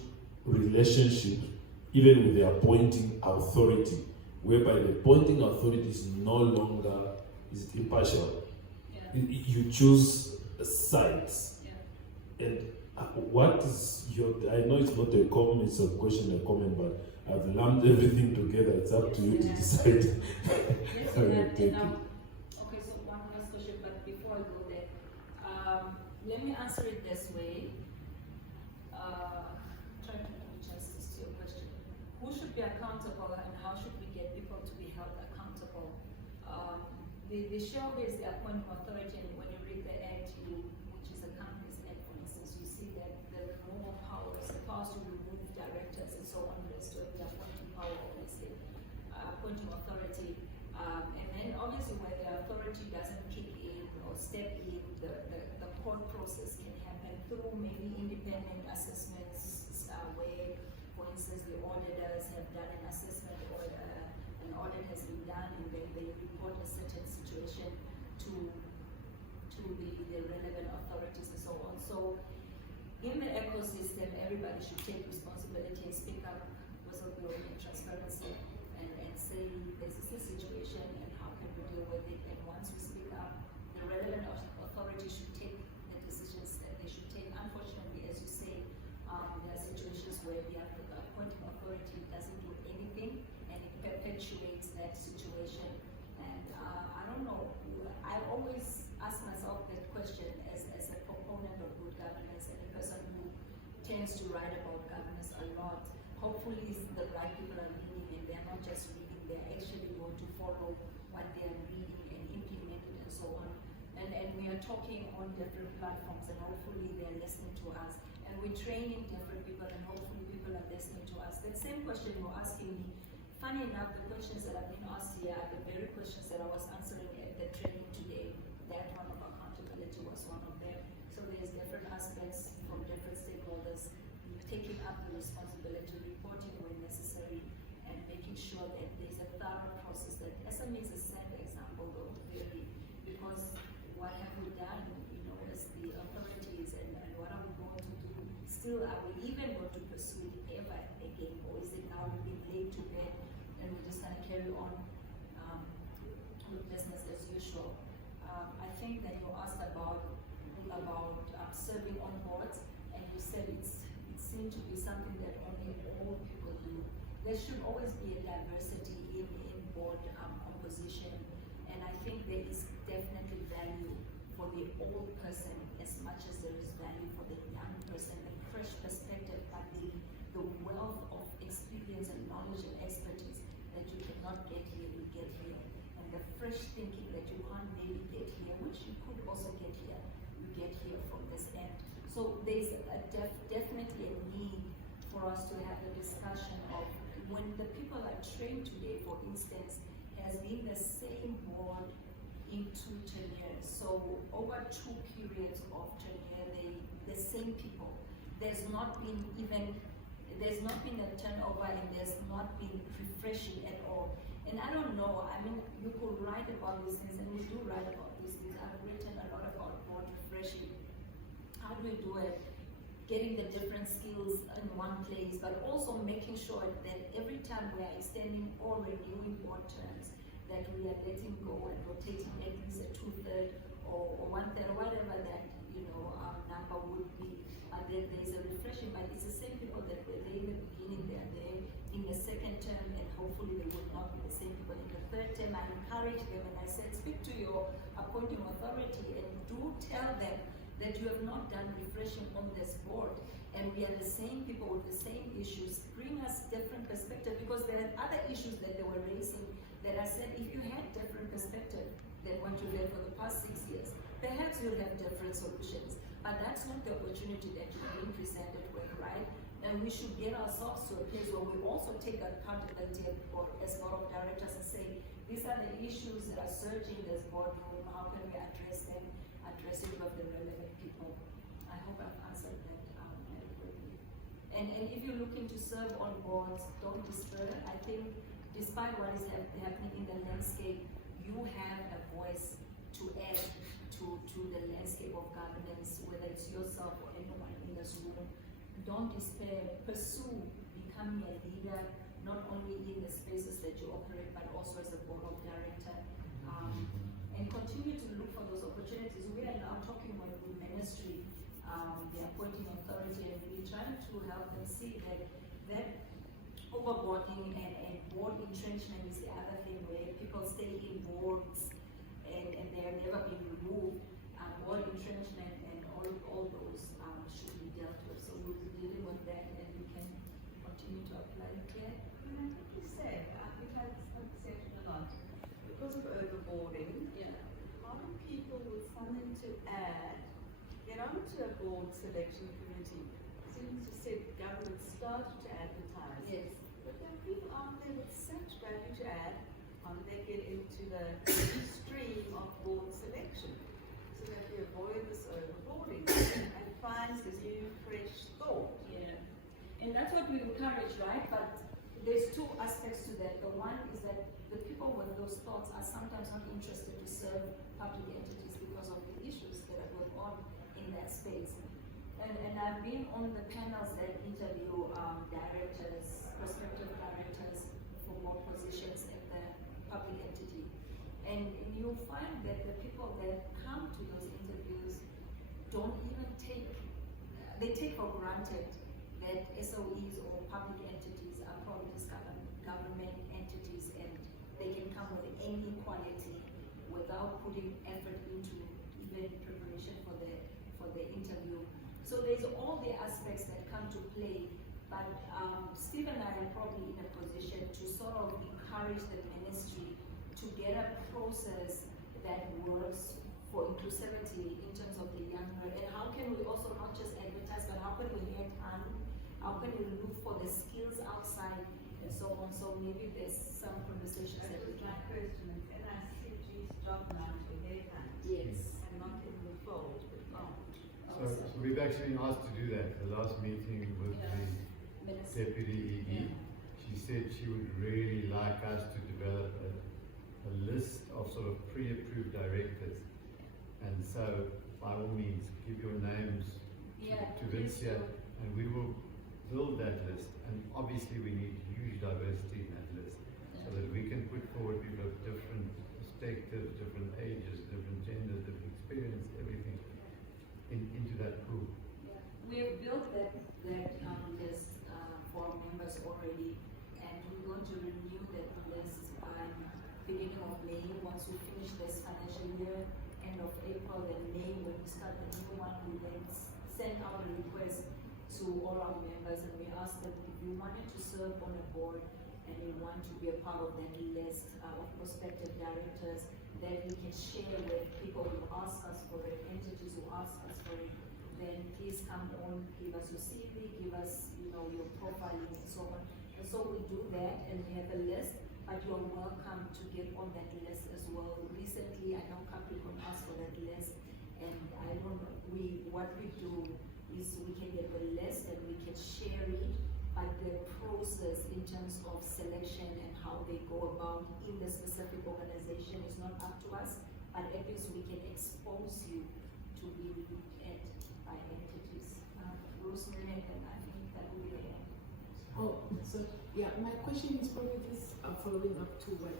relationships, even with the appointing authority, whereby the appointing authority is no longer impartial. You choose sides. And what is your, I know it's not a comment, it's a question, a comment, but I've lumped everything together. It's up to you to decide. Okay, so one last question, but before I go there, let me answer it this way. Try to do justice to your question. Who should be accountable and how should we get people to be held accountable? The shareholder is the appointing authority, and when you read the act, which is a company's act, for instance, you see that the removal powers, the powers to remove directors and so on, rest of the appointing power, obviously, appointing authority. And then obviously when the authority doesn't kick in or step in, the court process can happen through maybe independent assessments, where, for instance, the auditors have done an assessment or an audit has been done, and then they report a certain situation to the relevant authorities and so on. So in the ecosystem, everybody everybody should take responsibility and speak up, whistleblowing and transparency, and say this is the situation and how can we deal with it. And once we speak up, the relevant authority should take the decisions that they should take. Unfortunately, as you say, there are situations where the appointing authority doesn't do anything and it perpetuates that situation. And I don't know, I always ask myself that question as a proponent of good governance and a person who tends to write about governance a lot. Hopefully the right people are reading and they're not just reading, they're actually going to follow what they're reading and implement it and so on. And we are talking on different platforms and hopefully they're listening to us. And we're training different people and hopefully people are listening to us. That same question you're asking me, funny enough, the questions that have been asked here are the very questions that I was answering at the training today. That one of accountability was one of them. So there's different aspects from different stakeholders taking up the responsibility, reporting when necessary, and making sure that there's a thorough process. That SME is a sad example though, really, because what have we done, as the authorities and what are we going to do? Still, are we even going to pursue it ever again, or is it now we've been laid to bed and we're just going to carry on with business as usual? I think that you asked about serving on boards, and you said it seemed to be something that only old people do. There should always be a diversity in board composition, and I think there is definitely value for the old person as much as there is value for the young person, the fresh perspective, but the wealth of experience and knowledge and expertise that you cannot get here, you get here. And the fresh thinking that you can't maybe get here, which you could also get here, you get here from this end. So there's definitely a need for us to have a discussion of when the people are trained today, for instance, has been the same board in 2 tenures. So over 2 periods of tenure, the same people. There's not been a turnover and there's not been refreshing at all. And I don't know, I mean, you could write about these things, and we do write about these things. I've written a lot about board refreshing. How do we do it? Getting the different skills in one place, but also making sure that every time we are extending or renewing board terms, that we are letting go and rotating at least a 2/3 or 1/3, whatever that number would be. There's a refreshing, but it's the same people that were there in the beginning, they are there in the 2nd term, and hopefully they would not be the same people in the 3rd term. I encourage them, and I said, speak to your appointing authority and do tell them that you have not done refreshing on this board, and we are the same people with the same issues. Bring us different perspective, because there are other issues that they were raising that I said, if you had different perspective than what you had for the past 6 years, perhaps you'll have different solutions. But that's not the opportunity that you're being presented with, right? And we should get ourselves to a place where we also take accountability as board of directors and say, these are the issues that are surging this boardroom, how can we address them, address it with the relevant people. I hope I've answered that adequately. And if you're looking to serve on boards, don't despair. I think despite what is happening in the landscape, you have a voice to add to the landscape of governance, whether it's yourself or anyone in this room. Don't despair. Pursue becoming a leader, not only in the spaces that you operate, but also as a board of director. And continue to look for those opportunities. We are now talking with the ministry, the appointing authority, and we're trying to help them see that overboarding and board entrenchment is the other thing, where people stay in boards and they have never been removed. Board entrenchment and all those should be dealt with. So we'll be dealing with that, and we can continue to apply it here. And I think you said, we've had this conversation a lot, because of overboarding, how do people with something to add get onto a board selection committee? As you said, government started to advertise. Yes. But there are people out there with such value to add, how do they get into the stream of board selection? So that we avoid this overboarding and finds this new fresh thought. Yeah. And that's what we encourage, right? But there's 2 aspects to that. The one is that the people with those thoughts are sometimes not interested to serve public entities because of the issues that are going on in that space. And I've been on the panels that prospective directors for more positions at the public entity. And you'll find that the people that come to those interviews don't even they take for granted that SOEs or public entities are probably just government entities, and they can come with any quality without putting effort into even preparation for the interview. So there's all the aspects that come to play, but Steve and I are probably in a position to sort of encourage the ministry to get a process that works for inclusivity in terms of the younger, and how can we also not just advertise, but how can we headhunt, how can we look for the skills outside, and so on. So maybe there's some conversations that we can. My question is, NICG's job now to headhunt. Yes. And not in the fold. So we've actually been asked to do that. The last meeting with the Deputy ED, she said she would really like us to develop a list of sort of pre-approved directors. And so, by all means, give your names to Vincia, and we will build that list. And obviously, we need huge diversity in that list, so that we can put forward people of different perspectives, different ages, different genders, different experience, everything into that pool. We have built that list for our members already, and we're going to renew that list by beginning of May. Once we finish this financial year, end of April and May, when we start the new one, we then send out a request to all our members, and we ask them if you wanted to serve on a board and you want to be a part of that list of prospective directors, that we can share with people who ask us for it, entities who ask us for it, then please come on, give us your CV, give us your profiling and so on. And so we do that, and we have a list, but you're welcome to get on that list as well. Recently, I know Capricorn asked for that list, and I don't know, what we do is we can get the list and we can share it, but the process in terms of selection and how they go about in the specific organization is not up to us, but at least we can expose you to be looked at by entities. Rosemary, and I think that will be the end. Oh, so yeah, my question is probably just following up to what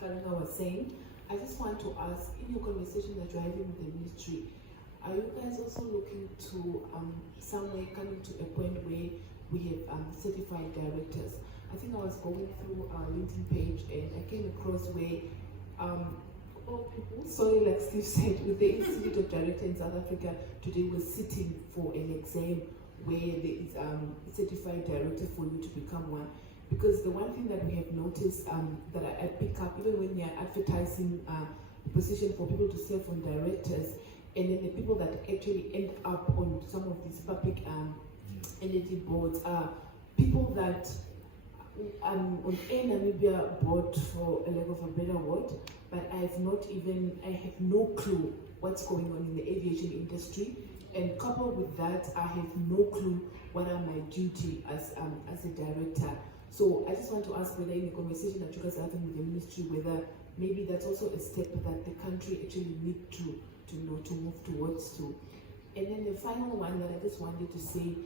Karina was saying. I just want to ask, in your conversation that you're having with the ministry, are you guys also looking to somewhere coming to a point where we have certified directors? I think I was going through our LinkedIn page and I came across where all people, sorry, like Steve said, with the Institute of Directors in South Africa today was sitting for an exam where there is a certified director for you to become one. Because the one thing that we have noticed that I pick up, even when you're advertising a position for people to serve on directors, and then the people that actually end up on some of these public energy boards are people that on Air Namibia board, for a lack of a better word, but I have no clue what's going on in the aviation industry. And coupled with that, I have no clue what are my duty as a director. So I just want to ask whether in the conversation that you guys are having with the ministry, whether maybe that's also a step that the country actually need to move towards to. And then the final one that I just wanted to say,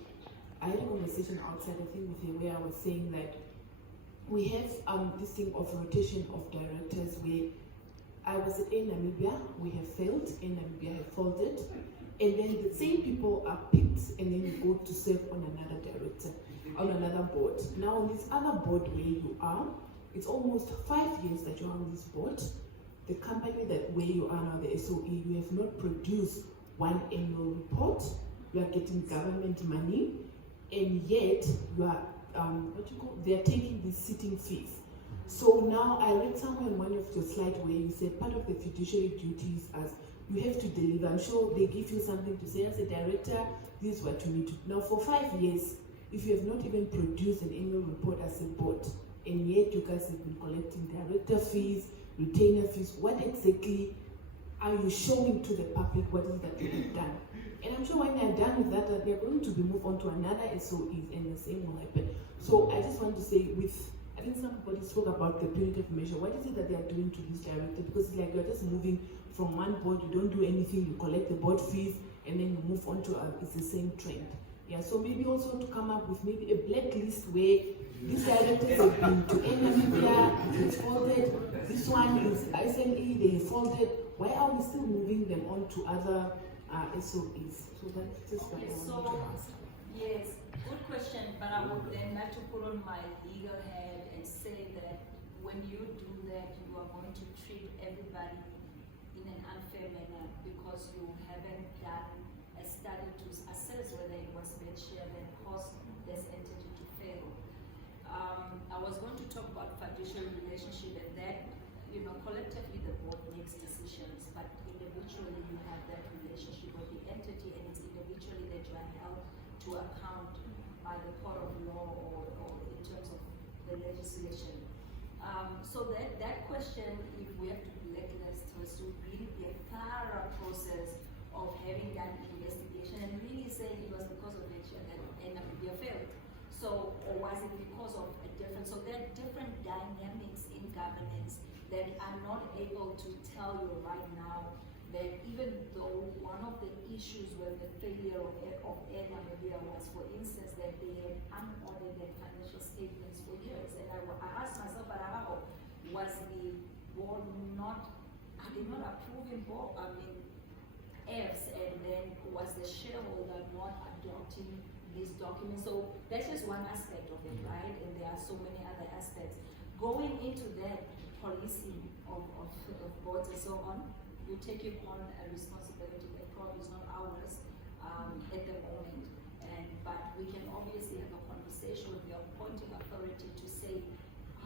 I had a conversation outside, I think with you, where I was saying that we have this thing of rotation of directors where I was at Air Namibia, we have failed, Air Namibia have folded, and then the same people are picked and then you go to serve on another director, on another board. Now on this other board where you are, it's almost 5 years that you're on this board. The company that where you are now, the SOE, you have not produced one annual report, you are getting government money, and yet you are, they are taking these sitting fees. So now I read somewhere in one of your slides where you said part of the fiduciary duties as you have to deliver. I'm sure they give you something to say as a director, this is what you need to do. Now for 5 years, if you have not even produced an annual report as a board, and yet you guys have been collecting director fees, retainer fees, what exactly are you showing to the public? What is that you have done? And I'm sure when they're done with that, they're going to be moved on to another SOE and the same will happen. So I just want to say I think somebody spoke about the punitive measure. What is it that they are doing to this director? Because it's like you're just moving from one board, you don't do anything, you collect the board fees, and then you move on to it's the same trend. Yeah, so maybe also to come up with maybe a blacklist where these directors have been to Namibia, they folded, this one is SME, they folded. Why are we still moving them on to other SOEs? So that's just what I wanted to ask. Yes, good question, but I would then like to put on my legal hat and say that when you do that, you are going to treat everybody in an unfair manner because you haven't done a study to assess whether it was share that caused this entity to fail. I was going to talk about fiduciary relationship and that, you know, collectively the board makes decisions, but individually you have that relationship with the entity and it's individually that you are held to account by the court of law or in terms of the legislation. So that question, if we have to blacklist, was to really be a thorough process of having done investigation and really saying it was because of nature that Namibia failed. So, or was it because of a different, so there are different dynamics in governance that I'm not able to tell you right now that even though one of the issues with the failure of Air Namibia was, for instance, that they had unaudited financial statements for years. And I asked myself, but how was the board not, are they not approving Fs, and then was the shareholder not adopting these documents? So that's just one aspect of it, right? And there are so many other aspects. Going into that policing of boards and so on, you take it on a responsibility that probably is not ours at the moment. But we can obviously have a conversation with the appointing authority to say,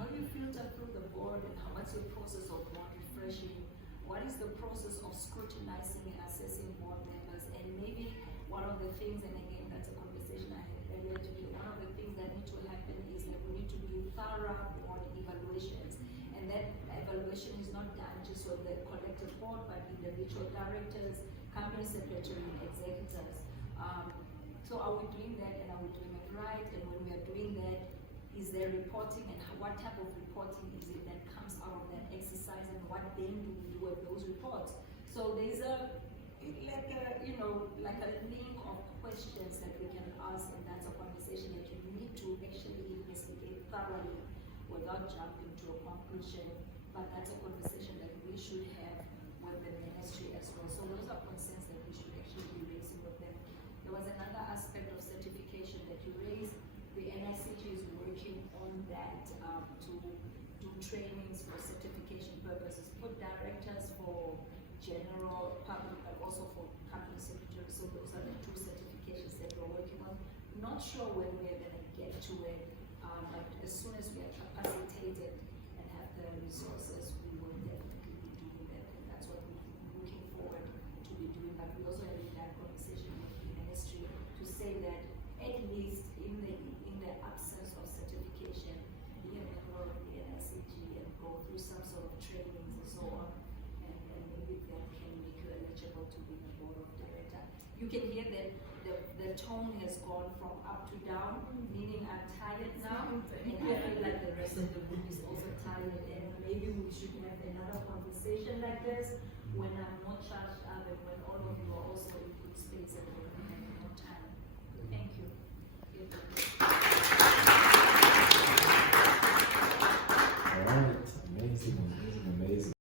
how do you filter through the board and what's your process of board refreshing? What is the process of scrutinizing and assessing board members? And maybe one of the things, and again, that's a conversation I had earlier today, one of the things that need to happen is that we need to do thorough board evaluations. And that evaluation is not done just with the collective board, but individual directors, company secretary, and executives. So are we doing that and are we doing it right? And when we are doing that, is there reporting and what type of reporting is it that comes out of that exercise and what then do we do with those reports? So there's like a link of questions that we can ask, and that's a conversation that you need to actually investigate thoroughly without jumping to a conclusion. But that's a conversation that we should have with the ministry as well. So those are concerns that we should actually be raising with them. There was another aspect of certification that you raised. The NICG is working on that to do trainings for certification purposes, put directors for general public, but also for company secretary. So those are the two certifications that we're working on. Not sure when we're going to get to it, but as soon as we are capacitated and have the resources, we will definitely be doing that. And that's what we're looking forward to be doing. But we also have that conversation with the ministry to say that at least in the absence of certification, be a member of the NICG and go through some sort of trainings and so on, and maybe that can make you eligible to be the board of director. You can hear that the tone has gone from up to down, meaning I'm tired now, and I feel like the rest of the group is also tired, and maybe we should have another conversation like this when I'm more charged up and when all of you are also in good space and we're having more time. Thank you. Alright, amazing.